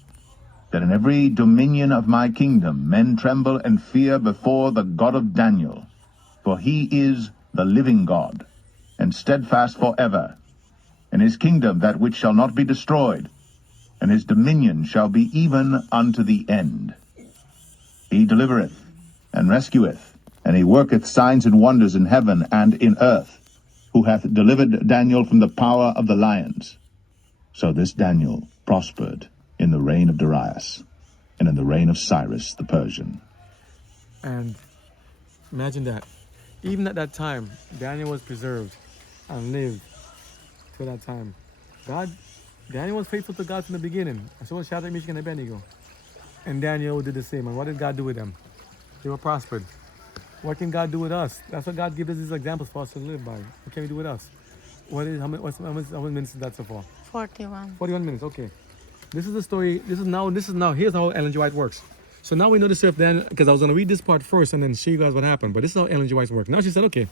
that in every dominion of my kingdom men tremble and fear before the God of Daniel, for he is the living God, and steadfast forever, and his kingdom that which shall not be destroyed, and his dominion shall be even unto the end. He delivereth and rescueth, and he worketh signs and wonders in heaven and in earth, who hath delivered Daniel from the power of the lions. So this Daniel prospered in the reign of Darius, and in the reign of Cyrus the Persian. And imagine that. Even at that time, Daniel was preserved and lived till that time. Daniel was faithful to God from the beginning. And so was Shadrach, Meshach, and Abednego. And Daniel did the same. And what did God do with them? They were prospered. What can God do with us? That's what God gives us these examples for us to live by. What can he do with us? How many minutes is that so far? 41. 41 minutes, okay. This is the story. Here's how Ellen G. White works. So now we know the story of Daniel, because I was going to read this part first and then show you guys what happened. But this is how Ellen G. White works. Now she said, okay,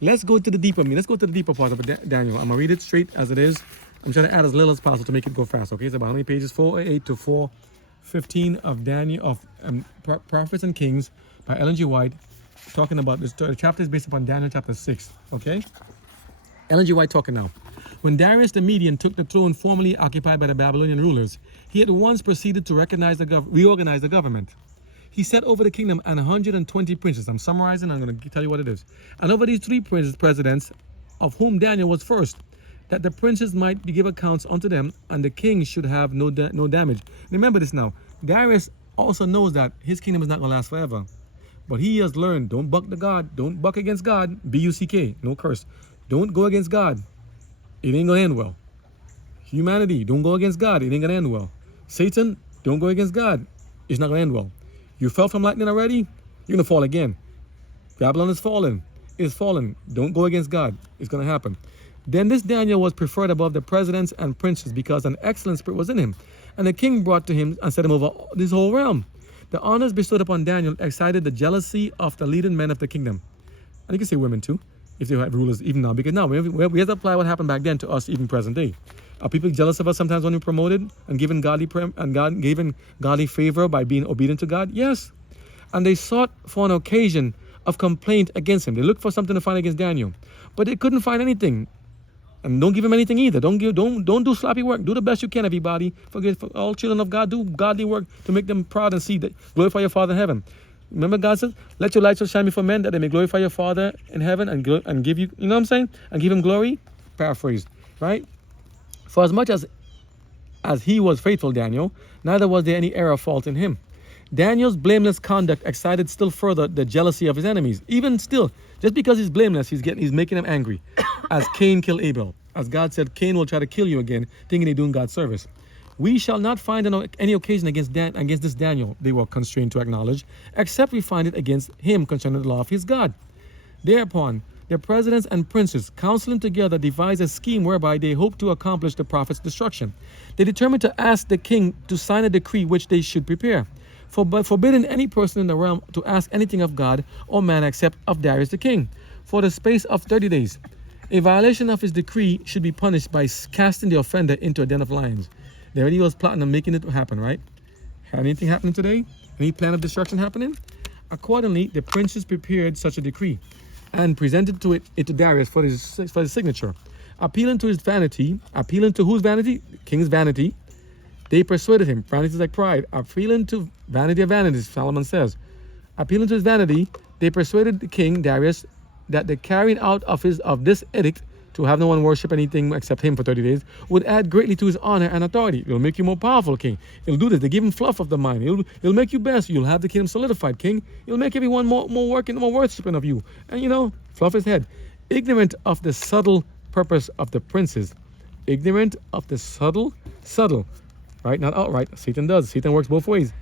let's go to the deeper part of Daniel. I'm going to read it straight as it is. I'm trying to add as little as possible to make it go fast, okay? It's about how many pages? 408 to 415 of Daniel, of Prophets and Kings by Ellen G. White, talking about this. The chapter is based upon Daniel chapter 6, okay? Ellen G. White talking now. When Darius the Median took the throne formerly occupied by the Babylonian rulers, he at once proceeded to reorganize the government. He set over the kingdom 120 princes. I'm summarizing, I'm going to tell you what it is. And over these three presidents, of whom Daniel was first, that the princes might give accounts unto them, and the king should have no damage. Remember this now. Darius also knows that his kingdom is not going to last forever. But he has learned, don't buck against God, B-U-C-K, no curse. Don't go against God. It ain't going to end well. Humanity, don't go against God. It ain't going to end well. Satan, don't go against God. It's not going to end well. You fell from lightning already, you're going to fall again. Babylon is fallen. It's fallen. Don't go against God. It's going to happen. Then this Daniel was preferred above the presidents and princes because an excellent spirit was in him. And the king brought to him and set him over this whole realm. The honors bestowed upon Daniel excited the jealousy of the leading men of the kingdom. And you can say women too, if they have rulers even now. Because now we have to apply what happened back then to us even present day. Are people jealous of us sometimes when we're promoted and given godly favor by being obedient to God? Yes. And they sought for an occasion of complaint against him. They looked for something to find against Daniel. But they couldn't find anything. And don't give him anything either. Don't do sloppy work. Do the best you can, everybody. For all children of God, do godly work to make them proud and see that glorify your Father in heaven. Remember God says, let your light so shine before men that they may glorify your Father in heaven and give you, you know what I'm saying? And give him glory. Paraphrase, right? For as much as he was faithful, Daniel, neither was there any error or fault in him. Daniel's blameless conduct excited still further the jealousy of his enemies. Even still, just because he's blameless, he's making them angry. As Cain killed Abel. As God said, Cain will try to kill you again, thinking they're doing God's service. We shall not find any occasion against this Daniel, they were constrained to acknowledge, except we find it against him concerning the law of his God. Thereupon, the presidents and princes, counseling together, devised a scheme whereby they hoped to accomplish the prophet's destruction. They determined to ask the king to sign a decree which they should prepare, forbidding any person in the realm to ask anything of God or man except of Darius the king, for the space of 30 days. A violation of his decree should be punished by casting the offender into a den of lions. They already was plotting on making it happen, right? Had anything happening today? Any plan of destruction happening? Accordingly, the princes prepared such a decree and presented it to Darius for his signature. Appealing to his vanity, appealing to whose vanity? The king's vanity. They persuaded him. Vanity is like pride. Appealing to vanity of vanities, Solomon says. Appealing to his vanity, they persuaded the king, Darius, that the carrying out of this edict to have no one worship anything except him for 30 days, would add greatly to his honor and authority. It'll make you more powerful, king. It'll do this. They give him fluff of the mind. It'll make you best. You'll have the kingdom solidified, king. It'll make everyone more working, more worshiping of you. And fluff his head. Ignorant of the subtle purpose of the princes. Ignorant of the subtle, right? Not outright. Satan does. Satan works both ways.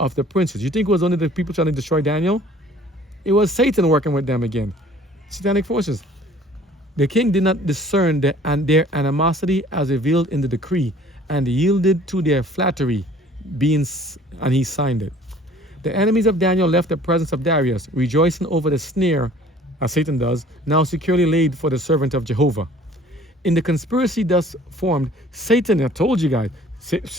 Of the princes. You think it was only the people trying to destroy Daniel? It was Satan working with them again. Satanic forces. The king did not discern their animosity as revealed in the decree and yielded to their flattery, and he signed it. The enemies of Daniel left the presence of Darius, rejoicing over the snare, as Satan does, now securely laid for the servant of Jehovah. In the conspiracy thus formed, Satan, I told you guys,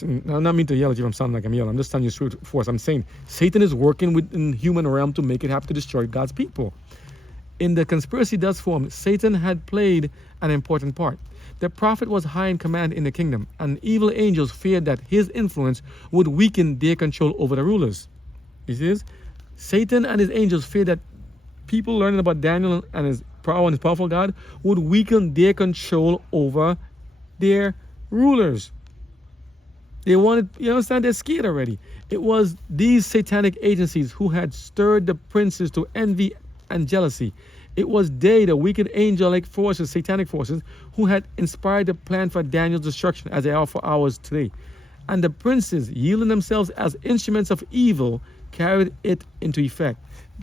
I'm not mean to yell at you if I'm sounding like I'm yelling. I'm just telling you through force. I'm saying Satan is working within the human realm to make it happen to destroy God's people. In the conspiracy thus formed, Satan had played an important part. The prophet was high in command in the kingdom, and evil angels feared that his influence would weaken their control over the rulers. You see this? Satan and his angels feared that people learning about Daniel and his power and his powerful God would weaken their control over their rulers. They wanted, you understand, they're scared already. It was these satanic agencies who had stirred the princes to envy and jealousy. It was they, the wicked angelic forces, satanic forces, who had inspired the plan for Daniel's destruction as they are for ours today. And the princes, yielding themselves as instruments of evil, carried it into effect.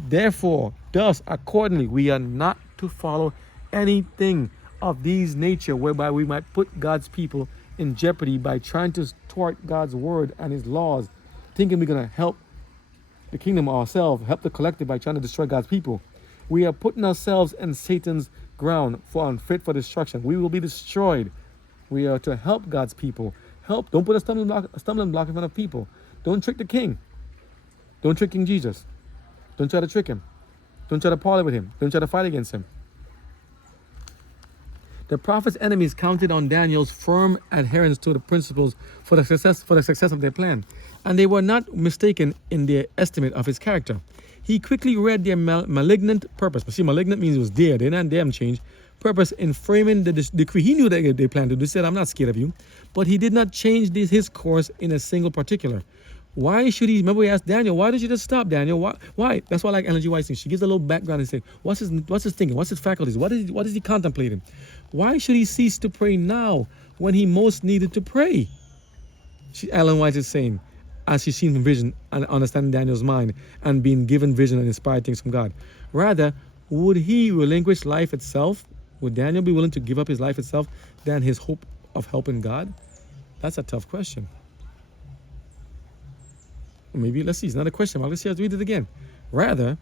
Therefore, thus, accordingly, we are not to follow anything of these nature whereby we might put God's people in jeopardy by trying to thwart God's word and his laws, thinking we're going to help the kingdom ourselves, help the collective by trying to destroy God's people. We are putting ourselves in Satan's ground for unfit for destruction. We will be destroyed. We are to help God's people. Help. Don't put a stumbling block in front of people. Don't trick the king. Don't trick King Jesus. Don't try to trick him. Don't try to parley with him. Don't try to fight against him. The prophet's enemies counted on Daniel's firm adherence to the principles for the success of their plan, and they were not mistaken in their estimate of his character. He quickly read their malignant purpose. But see, malignant means it was there. They didn't damn change. Purpose in framing the decree. He knew that they planned to do. He said, I'm not scared of you. But he did not change his course in a single particular. Why should he? Remember we asked Daniel, why did you just stop, Daniel? Why? That's why I like Ellen G. White. She gives a little background and say, what's his thinking? What's his faculties? What is he contemplating? Why should he cease to pray now when he most needed to pray? Ellen White is saying, as she's seen from vision and understanding Daniel's mind and being given vision and inspired things from God. Rather, would he relinquish life itself? Would Daniel be willing to give up his life itself than his hope of helping God? That's a tough question. Maybe, let's see, it's not a question mark. Let's see, let's read it again. Rather,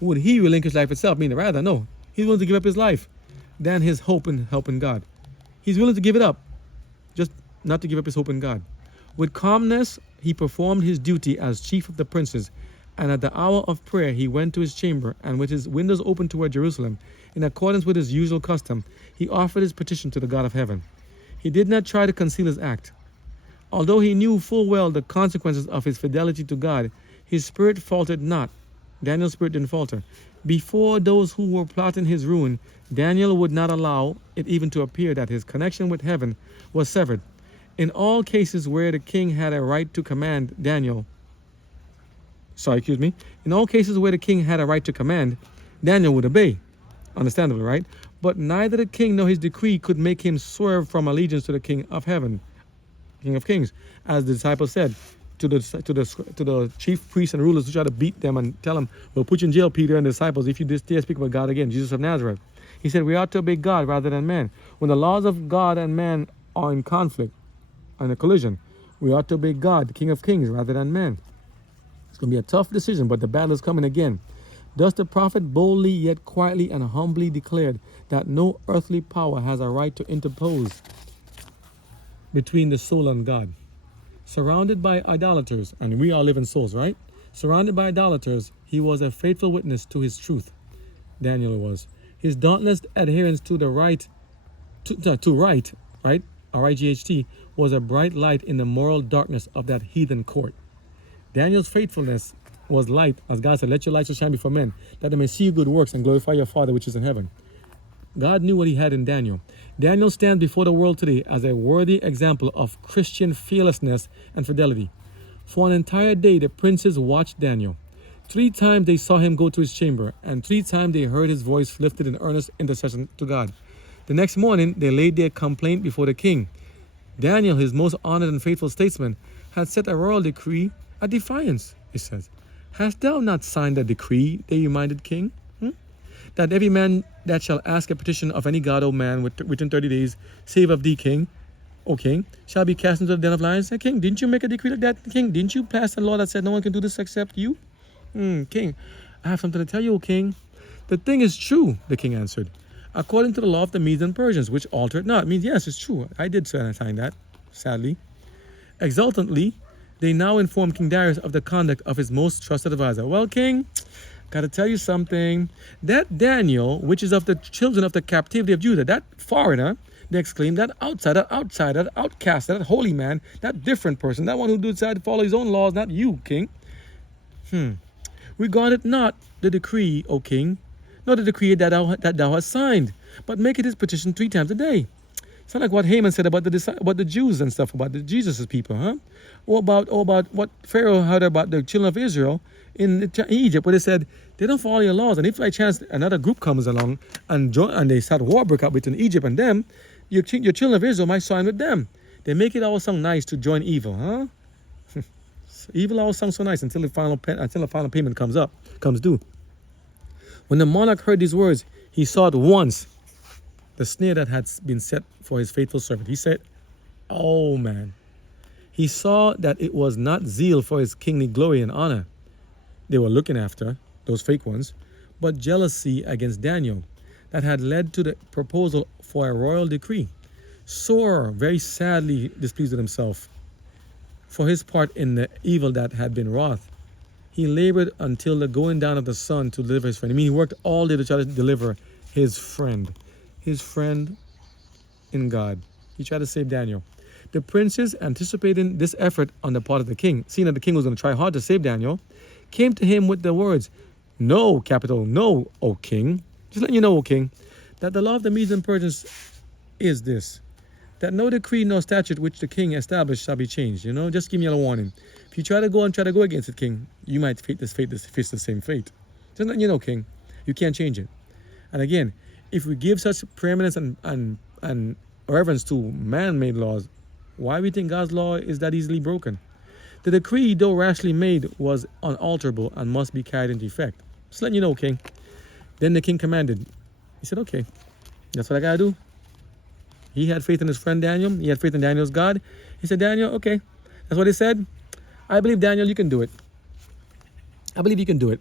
would he relinquish life itself? Meaning, rather, no. He's willing to give up his life than his hope in helping God. He's willing to give it up, just not to give up his hope in God. With calmness, he performed his duty as chief of the princes, and at the hour of prayer he went to his chamber, and with his windows open toward Jerusalem, in accordance with his usual custom, he offered his petition to the God of heaven. He did not try to conceal his act. Although he knew full well the consequences of his fidelity to God, his spirit faltered not. Daniel's spirit didn't falter. Before those who were plotting his ruin, Daniel would not allow it even to appear that his connection with heaven was severed. In all cases where the king had a right to command, Daniel would obey. Understandable, right? But neither the king nor his decree could make him swerve from allegiance to the King of heaven, King of kings, as the disciples said to the chief priests and rulers who tried to beat them and tell them, we'll put you in jail, Peter and the disciples, if you dare speak about God again, Jesus of Nazareth. He said we ought to obey God rather than man. When the laws of God and man are in conflict, in a collision, we ought to obey God, the King of kings, rather than man. It's going to be a tough decision, but the battle is coming again. Thus the prophet boldly yet quietly and humbly declared that no earthly power has a right to interpose between the soul and God. Surrounded by idolaters, and we all live in souls, right? Surrounded by idolaters, he was a faithful witness to his truth. Daniel was. His dauntless adherence to the right, right? R-I-G-H-T, was a bright light in the moral darkness of that heathen court. Daniel's faithfulness was light, as God said, let your light so shine before men, that they may see your good works and glorify your Father which is in heaven. God knew what he had in Daniel. Daniel stands before the world today as a worthy example of Christian fearlessness and fidelity. For an entire day, the princes watched Daniel. 3 times they saw him go to his chamber, and 3 times they heard his voice lifted in earnest intercession to God. The next morning, they laid their complaint before the king. Daniel, his most honored and faithful statesman, had set a royal decree at defiance, it says. Hast thou not signed the decree, they reminded king? That every man that shall ask a petition of any god or man within 30 days, save of thee, king, O king, shall be cast into the den of lions? Hey, king, didn't you make a decree like that, king? Didn't you pass a law that said no one can do this except you? King, I have something to tell you, O king. The thing is true, the king answered, according to the law of the Medes and Persians, which alter it not. It means, yes, it's true. I did sign that, sadly. Exultantly, they now inform King Darius of the conduct of his most trusted advisor. Well, king, gotta tell you something. That Daniel, which is of the children of the captivity of Judah, that foreigner, they exclaim, that outsider, that outcast, that holy man, that different person, that one who decided to follow his own laws, not you, king. Regardeth not the decree, O king, nor the decree that thou hast signed, but make it his petition 3 times a day. It's not like what Haman said about the Jews and stuff, about the Jesus' people, huh? Or about what Pharaoh heard about the children of Israel in Egypt, where they said, they don't follow your laws. And if by chance another group comes along and they start war break out between Egypt and them, your children of Israel might sign with them. They make it all sound nice to join evil, huh? Evil always sounds so nice until the final payment comes due. When the monarch heard these words, he saw at once the snare that had been set for his faithful servant. He said, oh man. He saw that it was not zeal for his kingly glory and honor they were looking after, those fake ones, but jealousy against Daniel that had led to the proposal for a royal decree. Sore, very sadly displeased with himself for his part in the evil that had been wrought. He labored until the going down of the sun to deliver his friend. I mean, he worked all day to try to deliver his friend in God. He tried to save Daniel. The princes, anticipating this effort on the part of the king, seeing that the king was going to try hard to save Daniel, came to him with the words, no, capital, no, O king. Just letting you know, O king, that the law of the Medes and Persians is this, that no decree nor statute which the king established shall be changed. Just give me a warning. If you try to go against it, king, you might face the same fate. Just letting you know, king, you can't change it. And again, if we give such preeminence and reverence to man-made laws, why we think God's law is that easily broken? The decree, though rashly made, was unalterable and must be carried into effect. Just letting you know, king. Then the king commanded. He said, okay, that's what I gotta do. He had faith in his friend Daniel. He had faith in Daniel's God. He said, Daniel, okay, that's what he said. I believe, Daniel, you can do it. I believe you can do it.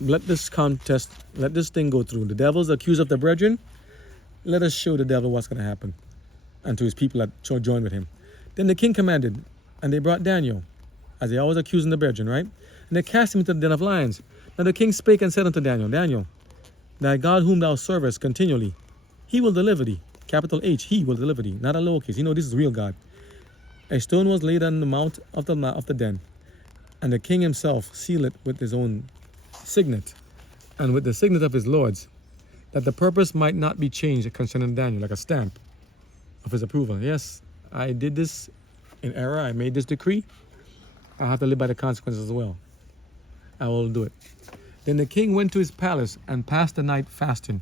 Let this contest, let this thing go through. The devil's accused of the brethren. Let us show the devil what's going to happen, and to his people that join with him. Then the king commanded, and they brought Daniel, as they always accusing the brethren, right? And they cast him into the den of lions. Now the king spake and said unto Daniel, Daniel, thy God whom thou servest continually, he will deliver thee. Capital H, he will deliver thee, not a lowercase. This is real God. A stone was laid on the mount of the den, and the king himself sealed it with his own signet, and with the signet of his lords, that the purpose might not be changed concerning Daniel, like a stamp of his approval. Yes, I did this in error. I made this decree. I have to live by the consequences as well. I will do it. Then the king went to his palace and passed the night fasting.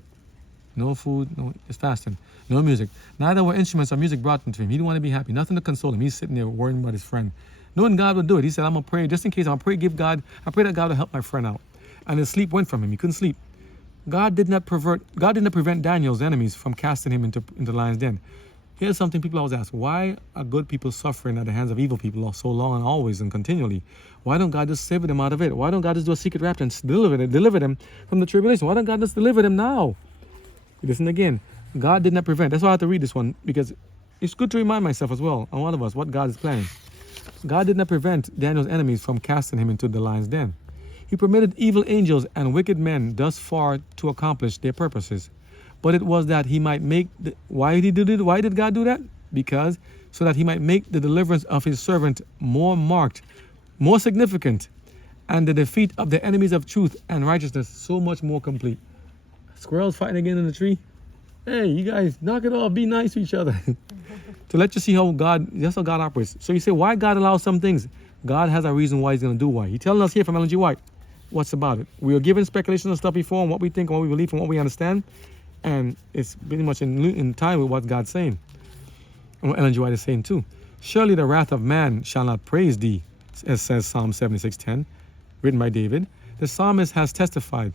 No food, just fasting. No music. Neither were instruments or music brought into him. He didn't want to be happy. Nothing to console him. He's sitting there worrying about his friend. Knowing God would do it. He said, I'm going to pray, just in case, I pray that God will help my friend out. And his sleep went from him. He couldn't sleep. God did not prevent Daniel's enemies from casting him into the lion's den. Here's something people always ask. Why are good people suffering at the hands of evil people so long and always and continually? Why don't God just save them out of it? Why don't God just do a secret rapture and deliver them from the tribulation? Why don't God just deliver them now? Listen again. God did not prevent. That's why I have to read this one, because it's good to remind myself as well, and all of us, what God is planning. God did not prevent Daniel's enemies from casting him into the lion's den. He permitted evil angels and wicked men thus far to accomplish their purposes. But it was that he might make... Why did God do that? Because so that he might make the deliverance of his servant more marked, more significant, and the defeat of the enemies of truth and righteousness so much more complete. Squirrels fighting again in the tree? Hey, you guys, knock it off. Be nice to each other. To let you see that's how God operates. So you say, why God allows some things? God has a reason why he's going to do why. He's telling us here from Ellen G. White. What's about it? We are given speculation and stuff before and what we think and what we believe and what we understand. And it's pretty much in time with what God's saying. And what Ellen G. White is saying too. Surely the wrath of man shall not praise thee, as says Psalm 76:10, written by David. The psalmist has testified,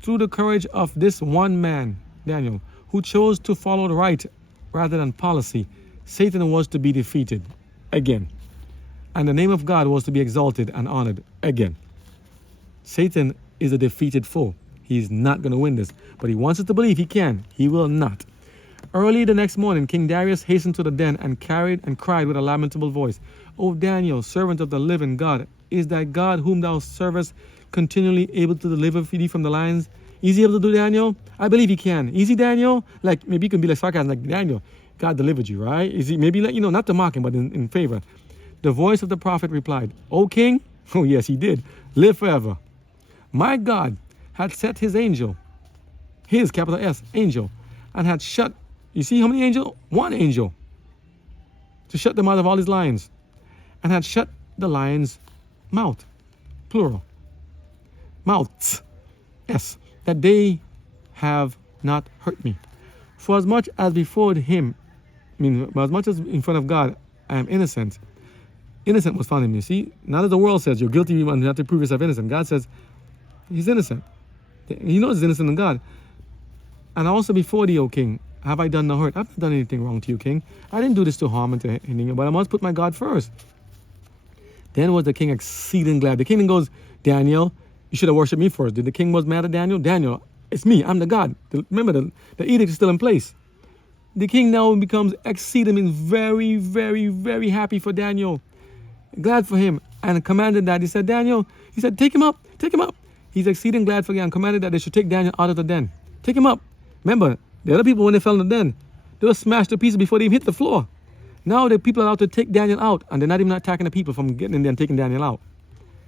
through the courage of this one man, Daniel, who chose to follow the right rather than policy, Satan was to be defeated again. And the name of God was to be exalted and honored again. Satan is a defeated foe. He's not going to win this. But he wants us to believe he can. He will not. Early the next morning, King Darius hastened to the den and cried with a lamentable voice, O Daniel, servant of the living God, is that God whom thou servest continually able to deliver thee from the lions? Is he able to do, Daniel? I believe he can. Is he, Daniel? Like, maybe you can be like sarcasm, like, Daniel, God delivered you, right? Is he, maybe, like, not to mock him, but in favor. The voice of the prophet replied, O king, oh yes, he did, live forever. My God had set his angel, his, capital S, angel, and had shut, you see how many angels? One angel, to shut the mouth of all his lions, and had shut the lions' mouth, plural, mouths, S, that they have not hurt me. For as much as before him, as much as in front of God, I am innocent. Innocent was found in me. See, now that the world says you're guilty, you have to prove yourself innocent. God says he's innocent. He knows he's innocent in God. And also before thee, O king, have I done no hurt? I've not done anything wrong to you, king. I didn't do this to harm and to hinder you, but I must put my God first. Then was the king exceeding glad. The king goes, Daniel, you should have worshipped me first. Did the king was mad at Daniel? Daniel, it's me. I'm the God. Remember, the edict is still in place. The king now becomes exceedingly very, very, very happy for Daniel. Glad for him. And commanded that. He said, Daniel, he said, take him up. Take him up. He's exceeding glad for you and commanded that they should take Daniel out of the den. Take him up. Remember, the other people, when they fell in the den, they were smashed to pieces before they even hit the floor. Now the people are allowed to take Daniel out, and they're not even attacking the people from getting in there and taking Daniel out.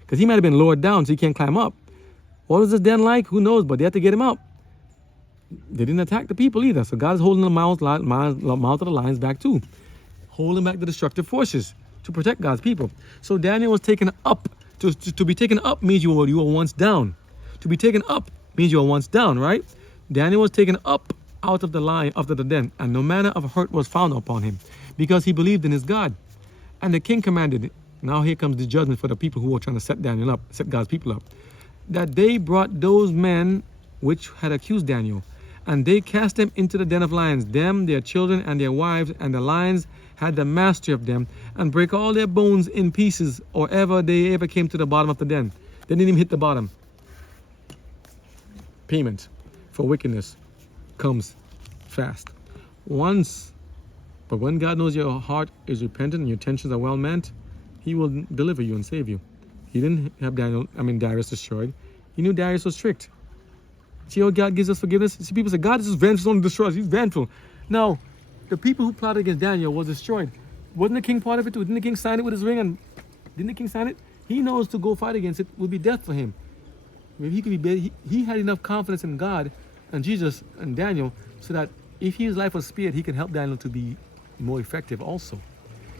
Because he might have been lowered down so he can't climb up. What was this den like? Who knows? But they had to get him up. They didn't attack the people either. So God is holding the mouth of the lions back too. Holding back the destructive forces to protect God's people. So Daniel was taken up. To be taken up means you were once down. To be taken up means you were once down, right? Daniel was taken up out of the den, and no manner of hurt was found upon him, because he believed in his God. And the king commanded, now here comes the judgment for the people who were trying to set Daniel up, set God's people up, that they brought those men which had accused Daniel, and they cast them into the den of lions, them, their children, and their wives, and the lions had the mastery of them, and break all their bones in pieces, or they ever came to the bottom of the den. They didn't even hit the bottom. Payment for wickedness comes fast. But when God knows your heart is repentant and your intentions are well meant, he will deliver you and save you. He didn't have Darius destroyed. He knew Darius was tricked. See how God gives us forgiveness? See, people say, God is just vengeful, only destroys. He's vengeful. Now, the people who plotted against Daniel was destroyed. Wasn't the king part of it too? Didn't the king sign it with his ring? And didn't the king sign it? He knows to go fight against it would be death for him. Maybe he could be. He had enough confidence in God and Jesus and Daniel so that if his life was spared, he can help Daniel to be more effective also.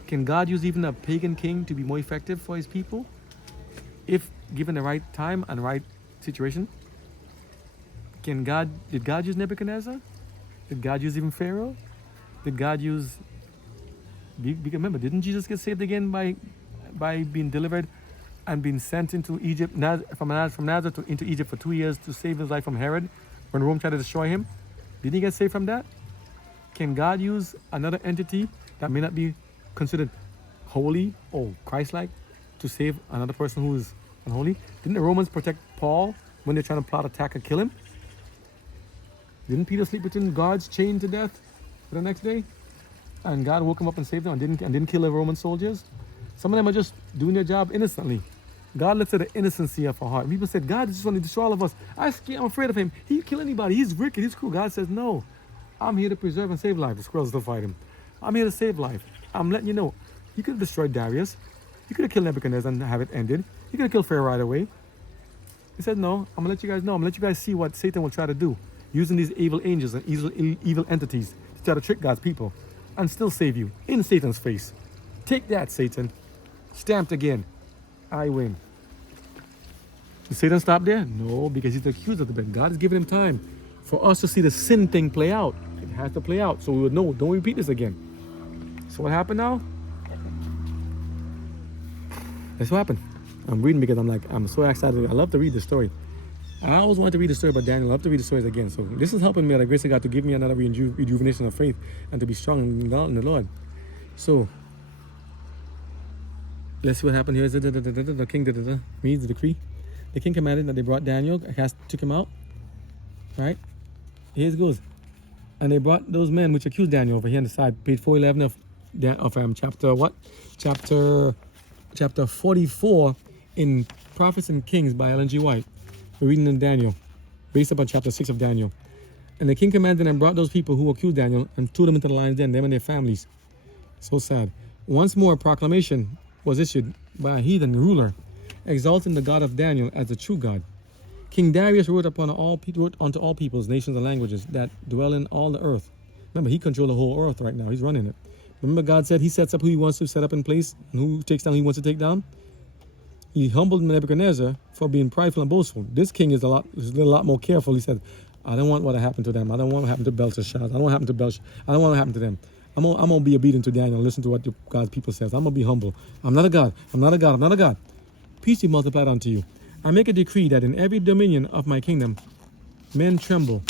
Can God use even a pagan king to be more effective for his people if given the right time and the right situation? Did God use Nebuchadnezzar? Did God use even Pharaoh? Did God use, remember, didn't Jesus get saved again by being delivered and being sent into Egypt, from Nazareth into Egypt for 2 years to save his life from Herod when Rome tried to destroy him? Didn't he get saved from that? Can God use another entity that may not be considered holy or Christ-like to save another person who is unholy? Didn't the Romans protect Paul when they're trying to plot attack and kill him? Didn't Peter sleep between guards chained to death for the next day? And God woke him up and saved them and didn't kill the Roman soldiers? Some of them are just doing their job innocently. God looks at the innocency of our heart. People said, God just want to destroy all of us. I'm afraid of him. He can kill anybody. He's wicked. He's cruel. God says, no. I'm here to preserve and save life. The squirrels still fight him. I'm here to save life. I'm letting you know. You could have destroyed Darius. You could have killed Nebuchadnezzar and have it ended. You could have killed Pharaoh right away. He said, no, I'm going to let you guys know. I'm going to let you guys see what Satan will try to do. using these evil angels and evil entities to try to trick God's people and still save you in Satan's face. Take that, Satan. Stamped again. I win. Did Satan stop there? No, because he's the accuser of the brethren. God is giving him time for us to see the sin thing play out. It has to play out so we would know. Don't repeat this again. So what happened now? That's what happened. I'm reading because I'm so excited. I love to read the story. I always wanted to read the story about Daniel. I love to read the stories again. So this is helping me, by the grace of God, to give me another rejuvenation of faith and to be strong in the Lord. So let's see what happened here. The king reads the decree. The king commanded that they brought Daniel, took him out. Right? Here it goes. And they brought those men which accused Daniel over here on the side, page 411 of chapter what? Chapter 44 in Prophets and Kings by Ellen G. White. We're reading in Daniel, based upon chapter 6 of Daniel. And the king commanded and brought those people who accused Daniel and threw them into the lion's den, them and their families. So sad. Once more, a proclamation was issued by a heathen ruler, exalting the God of Daniel as the true God. King Darius wrote unto all peoples, nations, and languages that dwell in all the earth. Remember, he controls the whole earth right now. He's running it. Remember, God said he sets up who he wants to set up in place and who takes down who he wants to take down. He humbled Nebuchadnezzar for being prideful and boastful. This king is a lot more careful. He said, I don't want what happened to them. I don't want what happened to Belshazzar. I don't want what happened to Belshazzar. I don't want what happened to them. I'm gonna be obedient to Daniel and listen to what God's people says. I'm gonna be humble. I'm not a God. I'm not a God. I'm not a God. Peace be multiplied unto you. I make a decree that in every dominion of my kingdom, men tremble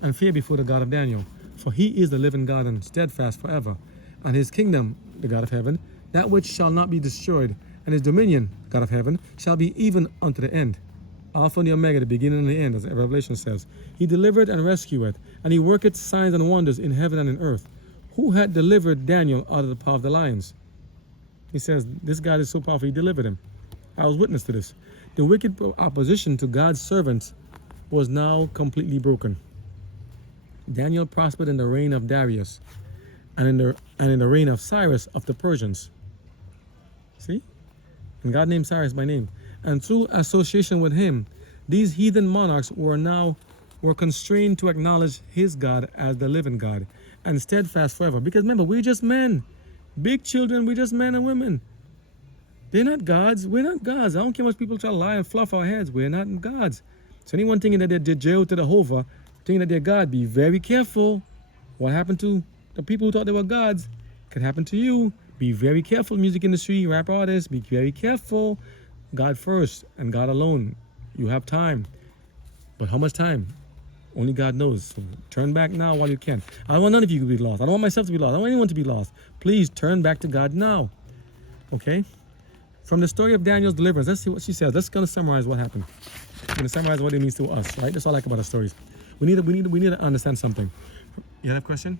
and fear before the God of Daniel. For he is the living God and steadfast forever. And his kingdom, the God of heaven, that which shall not be destroyed, and his dominion, God of heaven, shall be even unto the end. Alpha and the Omega, the beginning and the end, as Revelation says. He delivered and rescueth, and he worketh signs and wonders in heaven and in earth. Who had delivered Daniel out of the power of the lions? He says, this God is so powerful, he delivered him. I was witness to this. The wicked opposition to God's servants was now completely broken. Daniel prospered in the reign of Darius and in the reign of Cyrus of the Persians. See? And God named Cyrus by name. And through association with him, these heathen monarchs were constrained to acknowledge his God as the living God and steadfast forever. Because remember, we're just men. Big children, we're just men and women. They're not gods. We're not gods. I don't care much people try to lie and fluff our heads. We're not gods. So anyone thinking that they're Jehovah, thinking that they're God, be very careful. What happened to the people who thought they were gods could happen to you. Be very careful, music industry, rap artists. Be very careful. God first and God alone. You have time. But how much time? Only God knows. So turn back now while you can. I don't want none of you to be lost. I don't want myself to be lost. I don't want anyone to be lost. Please turn back to God now. Okay? From the story of Daniel's deliverance, let's see what she says. Let's kind of summarize what happened. We're going to summarize what it means to us, right? That's all I like about our stories. We need to understand something. You have a question?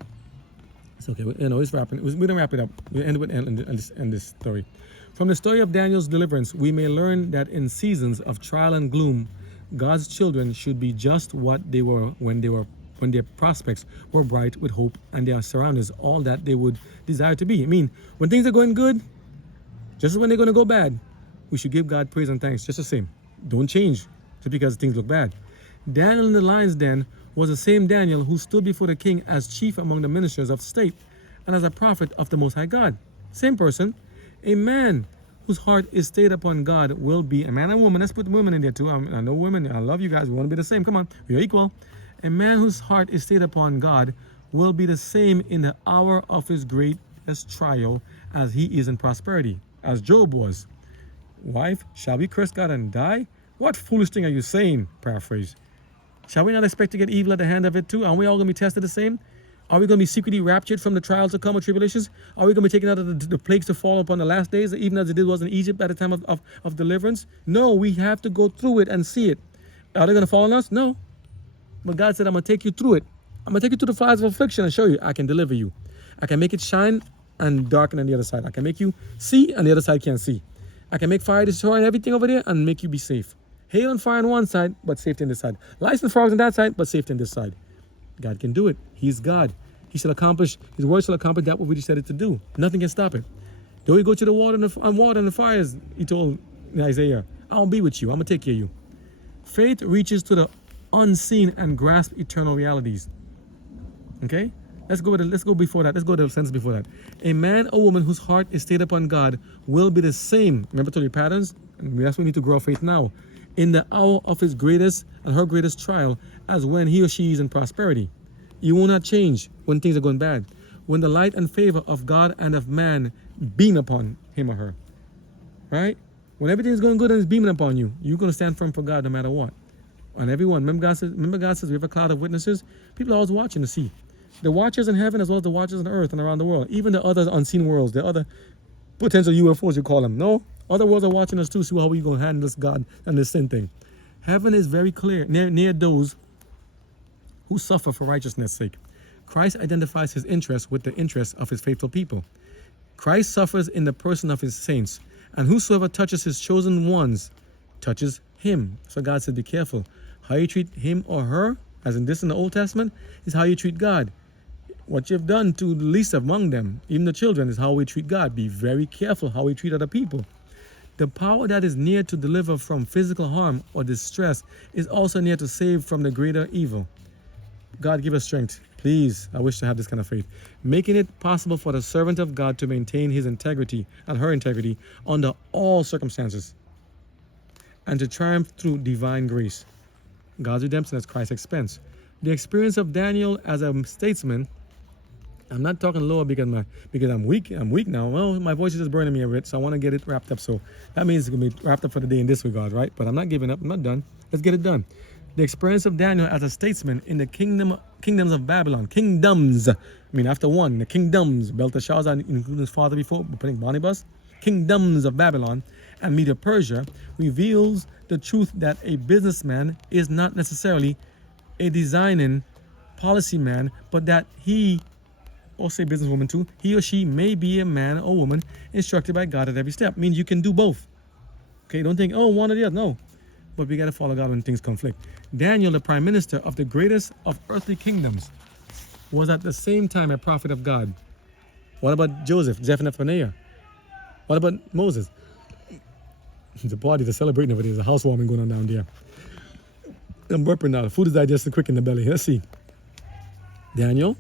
It's okay. It's wrapping. We're going to wrap it up. We'll end this story. From the story of Daniel's deliverance, we may learn that in seasons of trial and gloom, God's children should be just what they were when their prospects were bright with hope and their surroundings all that they would desire to be. I mean, when things are going good, just as when they're going to go bad, we should give God praise and thanks just the same. Don't change just because things look bad. Daniel in the lion's den was the same Daniel who stood before the king as chief among the ministers of state and as a prophet of the Most High God. Same person. A man whose heart is stayed upon God will be a man and woman. Let's put women in there too. I know women. I love you guys. We want to be the same. Come on. We're equal. A man whose heart is stayed upon God will be the same in the hour of his greatest trial as he is in prosperity, as Job was. Wife, shall we curse God and die? What foolish thing are you saying? Paraphrase. Shall we not expect to get evil at the hand of it too? Aren't we all going to be tested the same? Are we going to be secretly raptured from the trials to come or tribulations? Are we going to be taken out of the plagues to fall upon the last days, even as it was in Egypt at the time of deliverance? No, we have to go through it and see it. Are they going to fall on us? No. But God said, I'm going to take you through it. I'm going to take you through the fires of affliction and show you I can deliver you. I can make it shine and darken on the other side. I can make you see and the other side can't see. I can make fire destroy and everything over there and make you be safe. Hail and fire on one side, but safety on this side. Lice and frogs on that side, but safety on this side. God can do it. He's God. He shall accomplish, his word shall accomplish that what we said it to do. Nothing can stop it. Though we go to the water and the fires, he told Isaiah, I won't be with you. I'm going to take care of you. Faith reaches to the unseen and grasp eternal realities. Okay? Let's go before that. Let's go to the sentence before that. A man or woman whose heart is stayed upon God will be the same. Remember, I told you patterns? And that's why we need to grow our faith now. In the hour of his greatest and her greatest trial, as when he or she is in prosperity. You will not change when things are going bad. When the light and favor of God and of man beam upon him or her. Right? When everything is going good and it's beaming upon you, you're going to stand firm for God no matter what. And everyone, remember God says we have a cloud of witnesses. People are always watching to see. The watchers in heaven as well as the watchers on earth and around the world. Even the other unseen worlds, the other potential UFOs you call them. No, other worlds are watching us too, see how we going to handle this God and this sin thing. Heaven is very clear, near those who suffer for righteousness' sake. Christ identifies his interests with the interests of his faithful people. Christ suffers in the person of his saints, and whosoever touches his chosen ones touches him. So God said, be careful. How you treat him or her, as in this in the Old Testament, is how you treat God. What you've done to the least among them, even the children, is how we treat God. Be very careful how we treat other people. The power that is near to deliver from physical harm or distress is also near to save from the greater evil. God give us strength. Please, I wish to have this kind of faith. Making it possible for the servant of God to maintain his integrity and her integrity under all circumstances. And to triumph through divine grace. God's redemption at Christ's expense. The experience of Daniel as a statesman. I'm not talking lower because I'm weak. I'm weak now. Well, my voice is just burning me a bit, so I want to get it wrapped up. So that means it's going to be wrapped up for the day in this regard, right? But I'm not giving up. I'm not done. Let's get it done. The experience of Daniel as a statesman in the kingdoms of Babylon. Kingdoms. I mean, after one, the kingdoms. Belteshazzar, including his father before, putting Barnabas. Kingdoms of Babylon and Medo-Persia reveals the truth that a businessman is not necessarily a designing policy man, but that he, or say businesswoman too, he or she may be a man or woman instructed by God at every step. Means you can do both. Okay, don't think, oh, one or the other. No. But we got to follow God when things conflict. Daniel, the prime minister of the greatest of earthly kingdoms, was at the same time a prophet of God. What about Joseph, Zephaniah? What about Moses? The party, they're celebrating over there. There's a housewarming going on down there. I'm burping now. The food is digesting quick in the belly. Let's see. Daniel,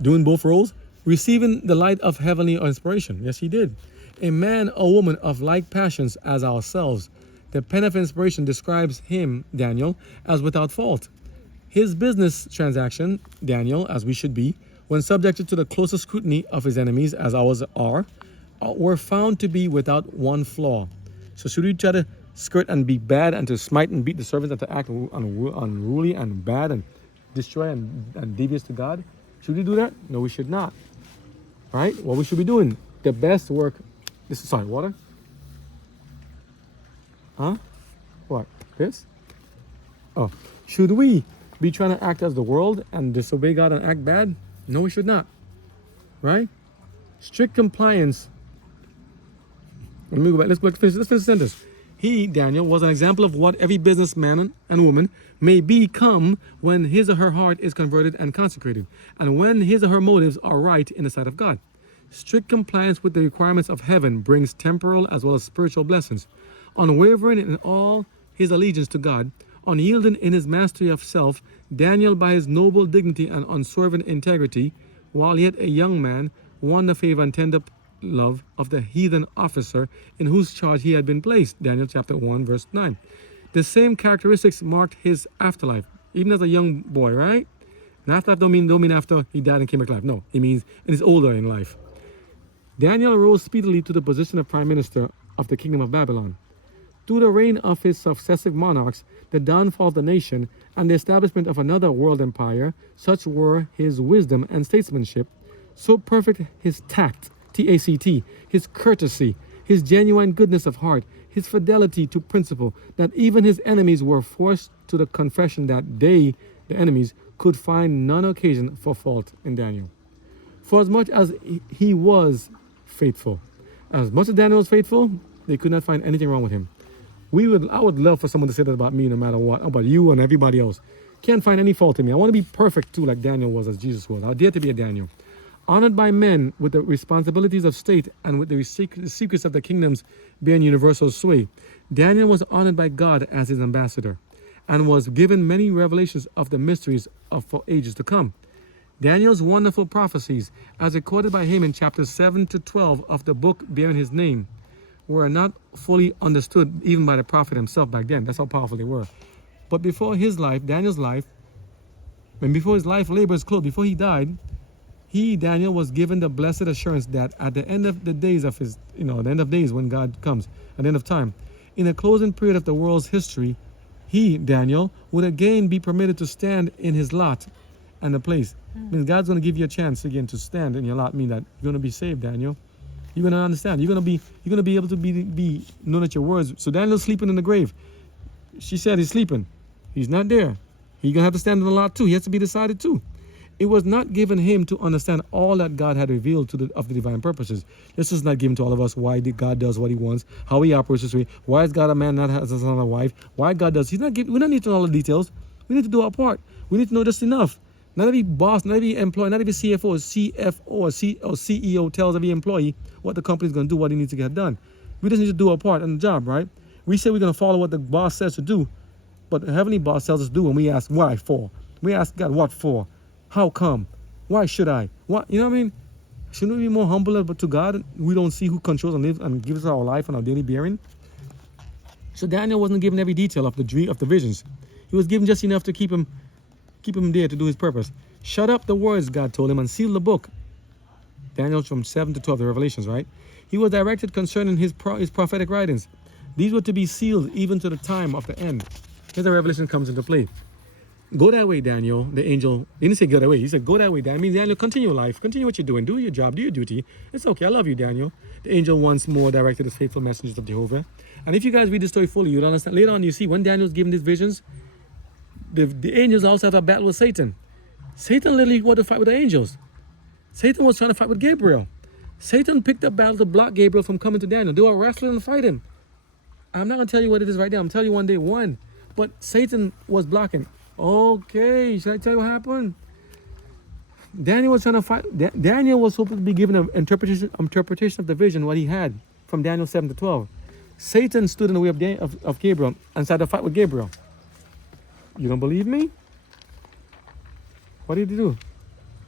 doing both roles, receiving the light of heavenly inspiration. Yes, he did. A man or woman of like passions as ourselves. The pen of inspiration describes him, Daniel, as without fault. His business transaction, Daniel, as we should be, when subjected to the closest scrutiny of his enemies, as ours are, were found to be without one flaw. So should we try to skirt and be bad and to smite and beat the servants and to act unruly and bad and destroy and devious to God? Should we do that? No, we should not. Right? What we should be doing? The best work. This is, sorry, water? Huh? What? This? Oh. Should we be trying to act as the world and disobey God and act bad? No, we should not. Right? Strict compliance. Let me go back. Let's finish the sentence. He, Daniel, was an example of what every businessman and woman may become when his or her heart is converted and consecrated, and when his or her motives are right in the sight of God. Strict compliance with the requirements of heaven brings temporal as well as spiritual blessings. Unwavering in all his allegiance to God, unyielding in his mastery of self, Daniel, by his noble dignity and unswerving integrity, while yet a young man, won the favor and tender love of the heathen officer in whose charge he had been placed. Daniel chapter 1 verse 9. The same characteristics marked his afterlife, even as a young boy, right? And afterlife don't mean after he died and came back to life. No, it means it is older in life. Daniel arose speedily to the position of prime minister of the kingdom of Babylon. Through the reign of his successive monarchs, the downfall of the nation, and the establishment of another world empire, such were his wisdom and statesmanship, so perfect his tact, T-A-C-T, his courtesy, his genuine goodness of heart, his fidelity to principle, that even his enemies were forced to the confession that they, the enemies, could find none occasion for fault in Daniel. For as much as he was faithful, as much as Daniel was faithful, they could not find anything wrong with him. I would love for someone to say that about me no matter what, about you and everybody else. Can't find any fault in me. I want to be perfect too, like Daniel was, as Jesus was. I dare to be a Daniel. Honored by men with the responsibilities of state and with the secrets of the kingdoms bearing universal sway, Daniel was honored by God as his ambassador. and was given many revelations of the mysteries of for ages to come. Daniel's wonderful prophecies, as recorded by him in chapters 7 to 12 of the book bearing his name, were not fully understood even by the prophet himself back then. That's how powerful they were. But before his life, Daniel's life, and before his life labor is closed, before he died, he, Daniel, was given the blessed assurance that at the end of the days of his, the end of days when God comes, at the end of time, in the closing period of the world's history, he, Daniel, would again be permitted to stand in his lot and the place. Means God's going to give you a chance again to stand in your lot. Mean that you're going to be saved, Daniel. You're going to understand. You're going to be able to be know that your words. So Daniel's sleeping in the grave. She said he's sleeping. He's not there. He's going to have to stand in the lot too. He has to be decided too. It was not given him to understand all that God had revealed of the divine purposes. This is not given to all of us why God does what he wants, how he operates this way, why is God a man not has a son or a wife, why God does. He's not giving. We don't need to know all the details. We need to do our part. We need to know just enough. Not every boss, not every employee, not every CFO or or CEO tells every employee what the company's going to do, what he needs to get done. We just need to do our part on the job, right? We say we're going to follow what the boss says to do, but the heavenly boss tells us to do, and we ask why for. We ask God what for, how come, why should I? What, you know what I mean? Shouldn't we be more humble to God? We don't see who controls and lives and gives us our life and our daily bearing. So Daniel wasn't given every detail of the visions. He was given just enough to keep him there to do his purpose. Shut up the words, God told him, and seal the book. Daniel from 7 to 12, the Revelations, right? He was directed concerning his prophetic writings. These were to be sealed even to the time of the end. Here's the revelation comes into play. Go that way, Daniel, the angel. He didn't say go that way. He said, go that way, Daniel. I mean, Daniel, continue life. Continue what you're doing. Do your job. Do your duty. It's okay. I love you, Daniel. The angel once more directed his faithful messengers of Jehovah. And if you guys read the story fully, you'll understand. Later on, you see when Daniel's given these visions, the angels also have a battle with Satan. Satan literally wanted to fight with the angels. Satan was trying to fight with Gabriel. Satan picked up battle to block Gabriel from coming to Daniel. They were wrestling and fighting. I'm not going to tell you what it is right now. I'm telling you one day, one. But Satan was blocking. Okay, should I tell you what happened? Daniel was trying to fight. Daniel was supposed to be given an interpretation of the vision, what he had from Daniel 7 to 12. Satan stood in the way of Gabriel and started to fight with Gabriel. You don't believe me? What did he do?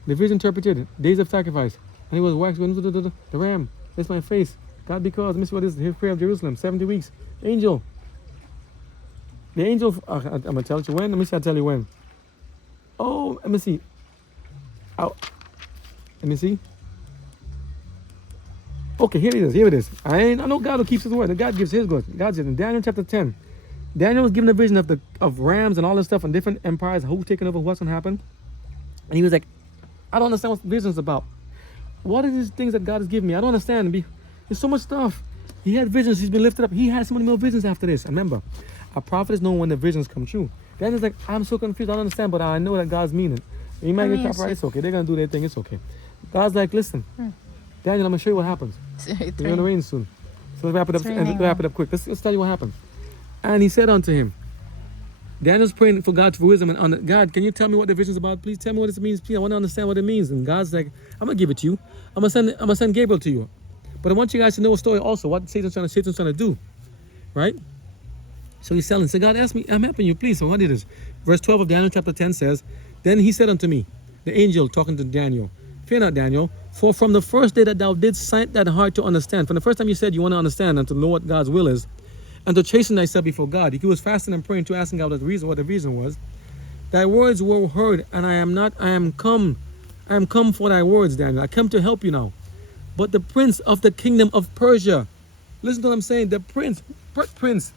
The vision interpreted days of sacrifice. And he was waxing the ram. It's my face. God, because, let me see what is his prayer of Jerusalem. 70 weeks. Angel. The angel, I'm going to tell you when. Let me see, I'll tell you when. Oh, let me see. Oh, let me see. Okay, here it is. I know God who keeps his word. God gives his word. God said in Daniel chapter 10. Daniel was given a vision of rams and all this stuff and different empires, who's taking over, what's going to happen. And he was like, I don't understand what vision's about. What are these things that God has given me? I don't understand. There's so much stuff. He had visions. He's been lifted up. He has so many more visions after this. And remember, a prophet is known when the visions come true. Daniel's like, I'm so confused. I don't understand, but I know that God's meaning. You might get copyright. It's okay. They're going to do their thing. It's okay. God's like, listen, Daniel, I'm going to show you what happens. It's going to rain soon. So let's wrap it up. And wrap it up quick. Let's tell you what happened. And he said unto him, Daniel's praying for God for wisdom. And God, can you tell me what the vision's about? Please tell me what it means. Please, I want to understand what it means. And God's like, I'm going to give it to you. I'm going to send Gabriel to you. But I want you guys to know a story also, what Satan's trying to do. Right? So he's telling, so God asked me, I'm helping you, please. So what it is? Verse 12 of Daniel chapter 10 says, then he said unto me, the angel talking to Daniel, fear not, Daniel, for from the first day that thou didst sight that heart to understand, from the first time you said you want to understand and to know what God's will is, and to chasten thyself before God. He was fasting and praying to asking God what the reason was. Thy words were heard, and I am come for thy words, Daniel. I come to help you now. But the prince of the kingdom of Persia, listen to what I'm saying, the prince, what prince?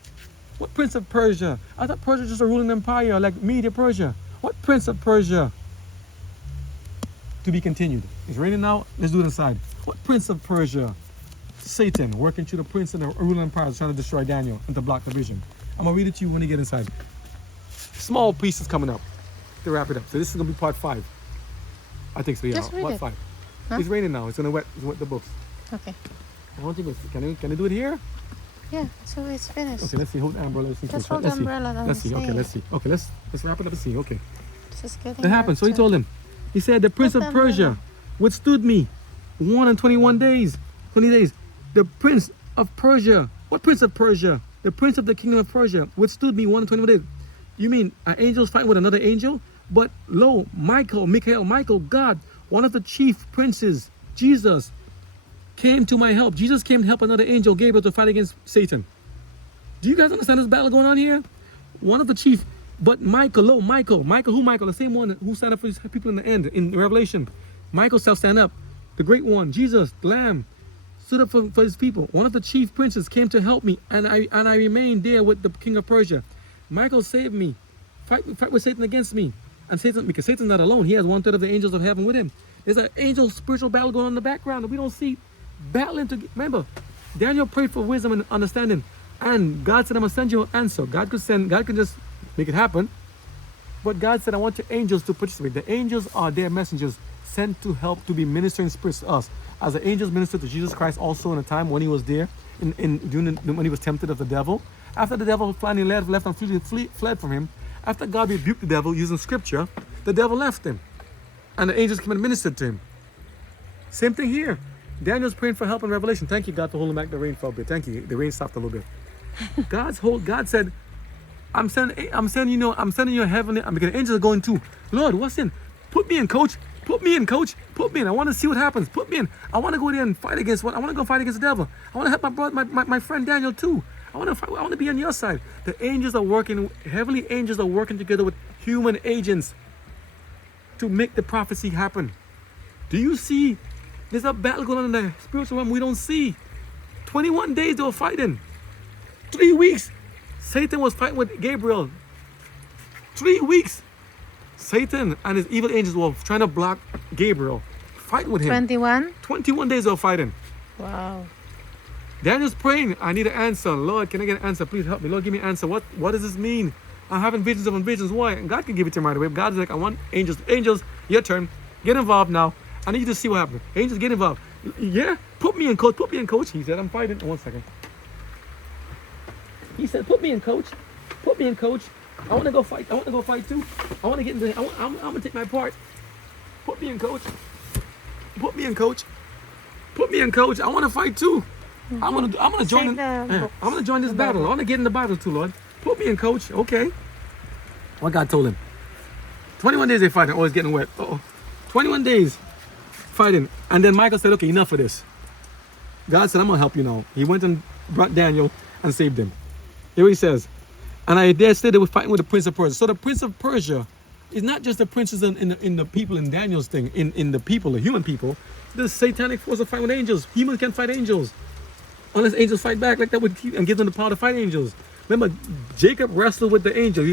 What prince of Persia? I thought Persia was just a ruling empire like Media Persia. What prince of Persia? To be continued. It's raining now, let's do it inside. What prince of Persia? Satan working through the prince and the ruling empire trying to destroy Daniel and to block the vision. I'm going to read it to you when you get inside. Small pieces coming up to wrap it up. So this is going to be part 5. I think so, yeah. Just read Part it. 5. Huh? It's raining now. It's going to wet the books. Okay. I don't think can I do it here? Yeah, so it's finished. Okay, let's see. Hold the umbrella. Just hold the umbrella. Let's see. Okay, let's see. Okay, let's wrap it up and see. Okay. This is getting That happened. So he hard told him. He said, the prince Hold of the umbrella. Persia withstood me 121 days. 20 days. The prince of Persia. What prince of Persia? The prince of the kingdom of Persia withstood me 121 days. You mean an angel's fighting with another angel? But lo, Michael, God, one of the chief princes, Jesus, came to my help. Jesus came to help another angel, Gabriel, to fight against Satan. Do you guys understand this battle going on here? One of the chief, but Michael, who Michael? The same one who stand up for his people in the end, in Revelation. Michael shall stand up. The great one, Jesus, the Lamb, stood up for his people. One of the chief princes came to help me, and I remained there with the king of Persia. Michael saved me. Fight with Satan against me. And Satan, because Satan's not alone, he has 1/3 of the angels of heaven with him. There's an angel spiritual battle going on in the background that we don't see. Battling to, remember, Daniel prayed for wisdom and understanding. And God said, I'm gonna send you an answer. God could just make it happen. But God said, I want your angels to participate. The angels are their messengers sent to help, to be ministering spirits to us. As the angels ministered to Jesus Christ also in a time when he was there, when he was tempted of the devil. After the devil finally left and fled from him, after God rebuked the devil using scripture, the devil left him. And the angels came and ministered to him. Same thing here. Daniel's praying for help in Revelation. Thank you, God, for holding back the rain for a bit. Thank you. The rain stopped a little bit. God said, I'm sending you a heavenly, because the angels are going too. Lord, what's in? Put me in, coach. Put me in, coach. Put me in. I want to see what happens. Put me in. I want to go there and fight against what? I want to go fight against the devil. I want to help my brother, my friend Daniel too. I want to be on your side. The angels are working, heavenly angels are working together with human agents to make the prophecy happen. Do you see? There's a battle going on in the spiritual realm we don't see. 21 days they were fighting. 3 weeks. Satan was fighting with Gabriel. 3 weeks. Satan and his evil angels were trying to block Gabriel, fighting with him. 21? 21 days they were fighting. Wow. Daniel's praying, I need an answer. Lord, can I get an answer? Please help me. Lord, give me an answer. What does this mean? I'm having visions of visions. Why? And God can give it to him right away. God's like, I want angels. Angels, your turn. Get involved now. I need you to see what happens. Angels, get involved. Yeah? Put me in, coach. Put me in, coach. He said, I'm fighting. 1 second. He said, put me in, coach. Put me in, coach. I want to go fight. I want to go fight too. I want to get in the, I'm going to take my part. Put me in, coach. Put me in, coach. Put me in, coach. I want to fight too. I'm gonna join. I'm gonna join this battle. I want to get in the battle too, Lord. Put me in, coach. Okay. What God told him. 21 days they fighting. Oh, it's getting wet. 21 days fighting, and then Michael said, "Okay, enough of this." God said, "I'm gonna help you now." He went and brought Daniel and saved him. Here he says, "And I dare say they were fighting with the prince of Persia." So the prince of Persia is not just the princes in the people in Daniel's thing, in the people, the human people. The satanic force of fighting with angels. Humans can't fight angels. Unless angels fight back, like that would keep and give them the power to fight angels. Remember, Jacob wrestled with the angel.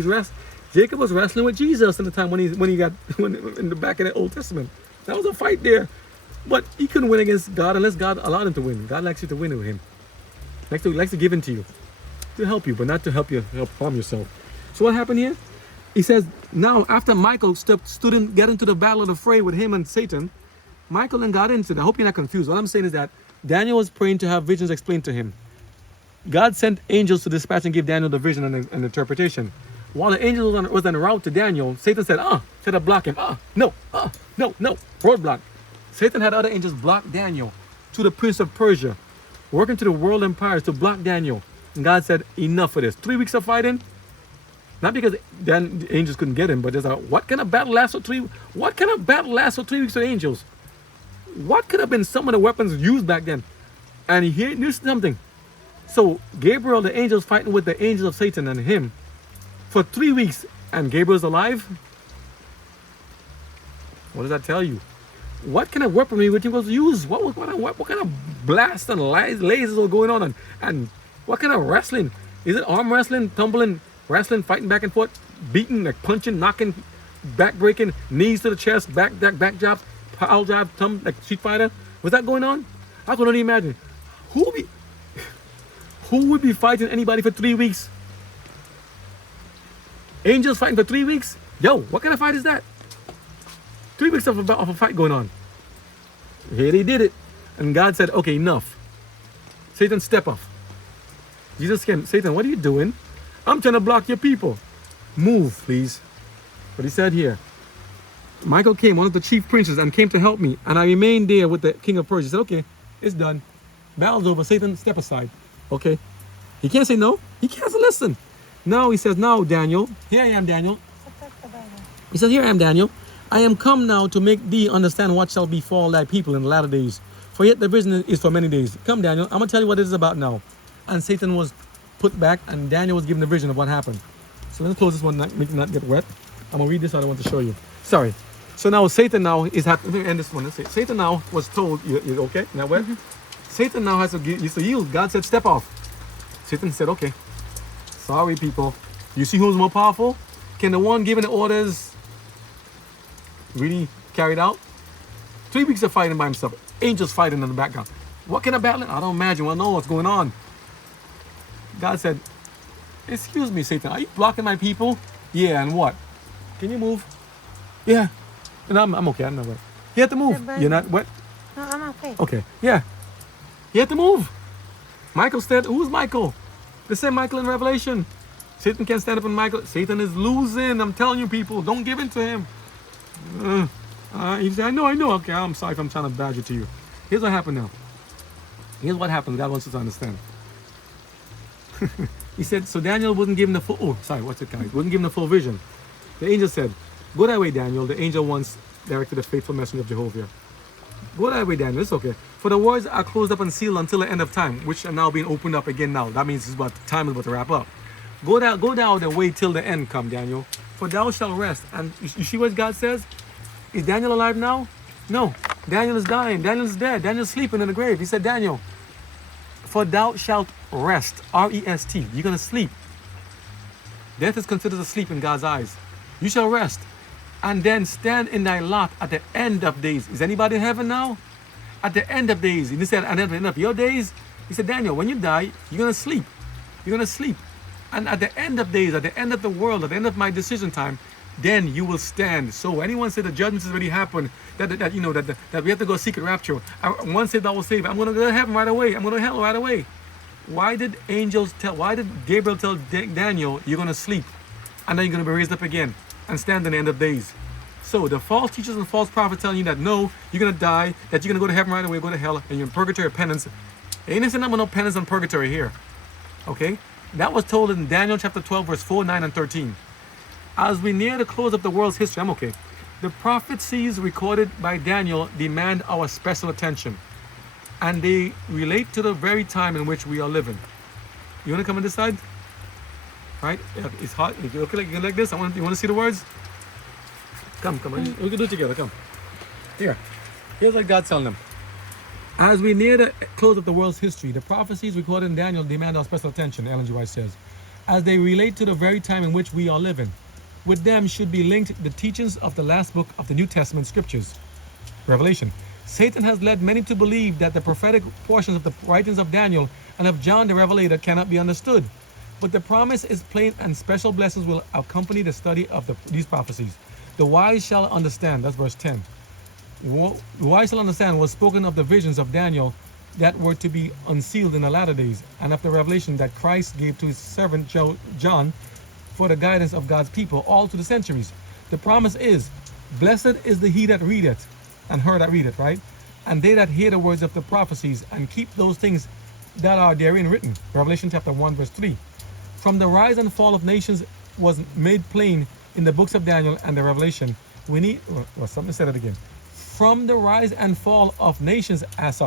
Jacob was wrestling with Jesus in the time when he got in the back of the Old Testament. That was a fight there, but he couldn't win against God unless God allowed him to win. God likes you to win with him. Likes to give in to you, to help you, but not to help harm yourself. So what happened here? He says now after Michael got into the battle of the fray with him and Satan, Michael then got into it. I hope you're not confused. What I'm saying is that Daniel was praying to have visions explained to him. God sent angels to dispatch and give Daniel the vision and the interpretation. While the angel was en route to Daniel, Satan said, tried to block him. No, roadblock. Satan had other angels block Daniel to the prince of Persia, working to the world empires to block Daniel. And God said, enough of this. 3 weeks of fighting, not because the angels couldn't get him, but there's what kind of battle lasts for 3 weeks with angels? What could have been some of the weapons used back then? And he knew something. So Gabriel, the angel's fighting with the angels of Satan and him for 3 weeks, and Gabriel's alive? What does that tell you? What kind of weaponry would he was used? What kind of blast and lasers were going on? And what kind of wrestling? Is it arm wrestling, tumbling, wrestling, fighting back and forth, beating, like punching, knocking, back breaking, knees to the chest, back jabs, pile drive, like Street Fighter? Was that going on? I can only imagine. Who would be fighting anybody for 3 weeks? Angels fighting for 3 weeks? Yo, what kind of fight is that? 3 weeks of a fight going on. Here they did it. And God said, okay, enough. Satan, step off. Jesus came. Satan, what are you doing? I'm trying to block your people. Move, please. But he said here, Michael came, one of the chief princes, and came to help me. And I remained there with the king of Persia. He said, okay, it's done. Battle's over. Satan, step aside. Okay. He can't say no. He can't listen. Now he says, now Daniel, here I am, Daniel. He says, here I am, Daniel. I am come now to make thee understand what shall befall thy people in the latter days. For yet the vision is for many days. Come, Daniel, I'm going to tell you what it is about now. And Satan was put back, and Daniel was given the vision of what happened. So let's close this one, make it not get wet. I'm going to read this out. I want to show you. Sorry. So now Satan now is, let me end this one. Let's see. Satan now was told, you okay? Not wet? Satan now has to yield. God said, step off. Satan said, okay. Sorry, people. You see who's more powerful? Can the one giving the orders really carry it out? 3 weeks of fighting by himself. Angels fighting in the background. What kind of battle? I don't imagine. I know what's going on. God said, excuse me, Satan. Are you blocking my people? Yeah, and what? Can you move? Yeah. And I'm okay. I'm not wet. You have to move. You're not wet? No, I'm okay. Okay. Yeah. You have to move. Michael said, who's Michael? The same Michael in Revelation. Satan can't stand up in Michael. Satan is losing. I'm telling you, people, don't give in to him. He said, I know. Okay, I'm sorry if I'm trying to badger to you. Here's what happened now. Here's what happened. God wants us to understand. He said, so Daniel wouldn't give him the full, what's it, guys? Wouldn't give him the full vision. The angel said, go that way, Daniel. The angel once directed the faithful messenger of Jehovah. Go that way, Daniel. It's okay. For the words are closed up and sealed until the end of time, which are now being opened up again now. That means time is about to wrap up. Go down the way till the end come, Daniel. For thou shalt rest. And you see what God says? Is Daniel alive now? No. Daniel is dying. Daniel is dead. Daniel's sleeping in the grave. He said, Daniel, for thou shalt rest. R-E-S-T. You're going to sleep. Death is considered a sleep in God's eyes. You shall rest. And then stand in thy lot at the end of days. Is anybody in heaven now? At the end of days. And he said, at the end of your days, he said, Daniel, when you die, you're going to sleep. You're going to sleep. And at the end of days, at the end of the world, at the end of my decision time, then you will stand. So anyone said the judgments has already happened, that we have to go secret rapture. One said, I will save. I'm going to go to heaven right away. I'm going to hell right away. Why did Gabriel tell Daniel, you're going to sleep, and then you're going to be raised up again and stand in the end of days? So the false teachers and false prophets telling you that no, you're going to die, that you're going to go to heaven right away, go to hell, and you're in purgatory of penance. Ain't nothing about no penance and purgatory here. Okay? That was told in Daniel chapter 12, verse 4, 9, and 13. As we near the close of the world's history, I'm okay. The prophecies recorded by Daniel demand our special attention, and they relate to the very time in which we are living. You want to come on this side? Right? It's hot. You look like this. You want to see the words? Come on. We can do it together. Come. Here. Here's what God's telling them. As we near the close of the world's history, the prophecies recorded in Daniel demand our special attention, Ellen G. White says, as they relate to the very time in which we are living. With them should be linked the teachings of the last book of the New Testament scriptures, Revelation. Satan has led many to believe that the prophetic portions of the writings of Daniel and of John the Revelator cannot be understood. But the promise is plain, and special blessings will accompany the study of these prophecies. The wise shall understand. That's verse 10. The wise shall understand was spoken of the visions of Daniel that were to be unsealed in the latter days, and of the revelation that Christ gave to his servant John for the guidance of God's people all through the centuries. The promise is, blessed is the he that readeth, and her that readeth, right? And they that hear the words of the prophecies, and keep those things that are therein written. Revelation chapter 1, verse 3. From the rise and fall of nations was made plain in the books of Daniel and the Revelation. From the rise and fall of nations, as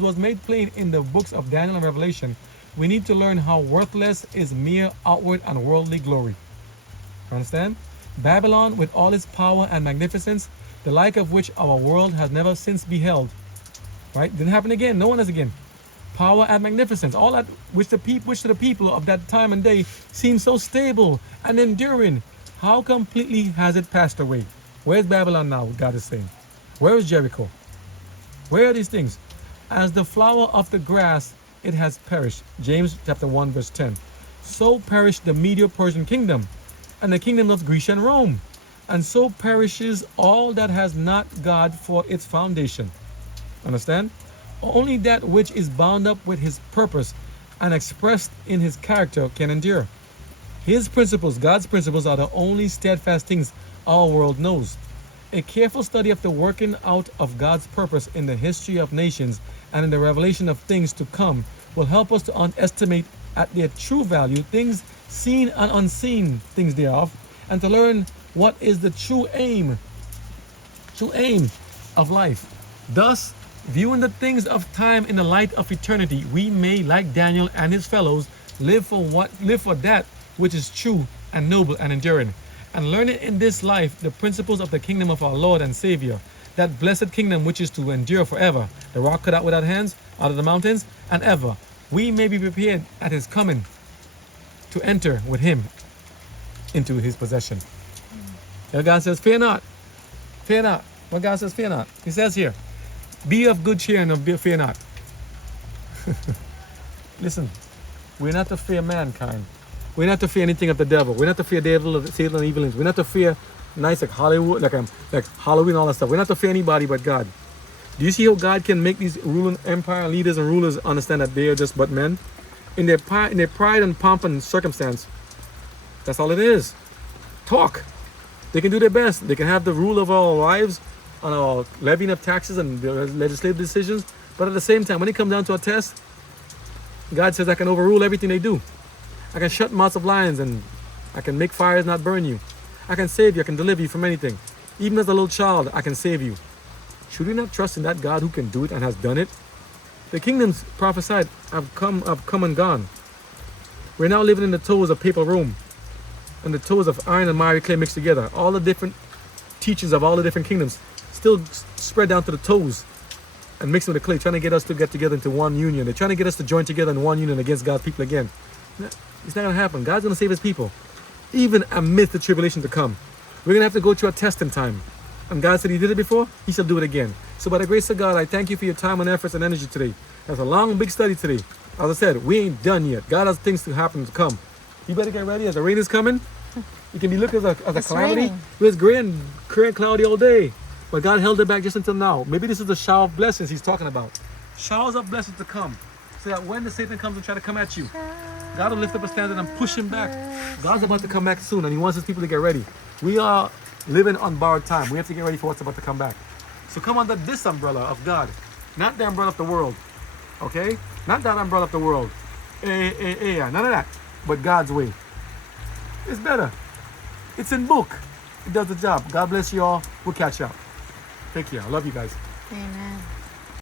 was made plain in the books of Daniel and Revelation, we need to learn how worthless is mere outward and worldly glory. Understand? Babylon, with all its power and magnificence, the like of which our world has never since beheld. Right? Didn't happen again. No one has again. Power and magnificence, all that which to the people of that time and day seems so stable and enduring. How completely has it passed away? Where's Babylon now? God is saying. Where is Jericho? Where are these things? As the flower of the grass, it has perished. James chapter 1, verse 10. So perished the Medo-Persian kingdom, and the kingdom of Greece and Rome. And so perishes all that has not God for its foundation. Understand? Only that which is bound up with his purpose and expressed in his character can endure. His principles, God's principles, are the only steadfast things our world knows. A careful study of the working out of God's purpose in the history of nations and in the revelation of things to come will help us to estimate at their true value things seen and unseen things thereof, and to learn what is the true aim of life. Thus, viewing the things of time in the light of eternity, we may, like Daniel and his fellows, live for that which is true and noble and enduring, and learning in this life the principles of the kingdom of our Lord and Savior, that blessed kingdom which is to endure forever, the rock cut out without hands out of the mountains, and ever we may be prepared at his coming to enter with him into his possession. And God says, fear not. Fear not. What God says, fear not. He says here, be of good cheer and fear not. Listen, we're not to fear mankind. We're not to fear anything of the devil. We're not to fear devil, Satan, and evilings. We're not to fear nice like Hollywood, like Halloween, all that stuff. We're not to fear anybody but God. Do you see how God can make these ruling empire leaders and rulers understand that they are just but men? In their pride and pomp and circumstance, that's all it is. Talk. They can do their best. They can have the rule of our lives on our levying of taxes and the legislative decisions. But at the same time, when it comes down to a test, God says, I can overrule everything they do. I can shut mouths of lions, and I can make fires not burn you. I can save you. I can deliver you from anything. Even as a little child, I can save you. Should we not trust in that God who can do it and has done it? The kingdoms prophesied have come and gone. We're now living in the toes of papal Rome and the toes of iron and miry clay mixed together. All the different teachings of all the different kingdoms still spread down to the toes and mixing with the clay, trying to get us to get together into one union. They're trying to get us to join together in one union against God's people again. It's not going to happen. God's going to save his people, even amidst the tribulation to come. We're going to have to go through a testing time. And God said he did it before, he shall do it again. So by the grace of God, I thank you for your time and efforts and energy today. That's a long, big study today. As I said, we ain't done yet. God has things to happen to come. You better get ready as the rain is coming. You can be looking as a calamity. raining. It was gray and cloudy all day. But God held it back just until now. Maybe this is the shower of blessings he's talking about. Showers of blessings to come. So that when the Satan comes and try to come at you, God will lift up a standard and push him back. God's about to come back soon, and he wants his people to get ready. We are living on borrowed time. We have to get ready for what's about to come back. So come under this umbrella of God, not the umbrella of the world. Okay? Not that umbrella of the world. None of that. But God's way. It's better. It's in book. It does the job. God bless you all. We'll catch you up. Take care. I love you guys. Amen.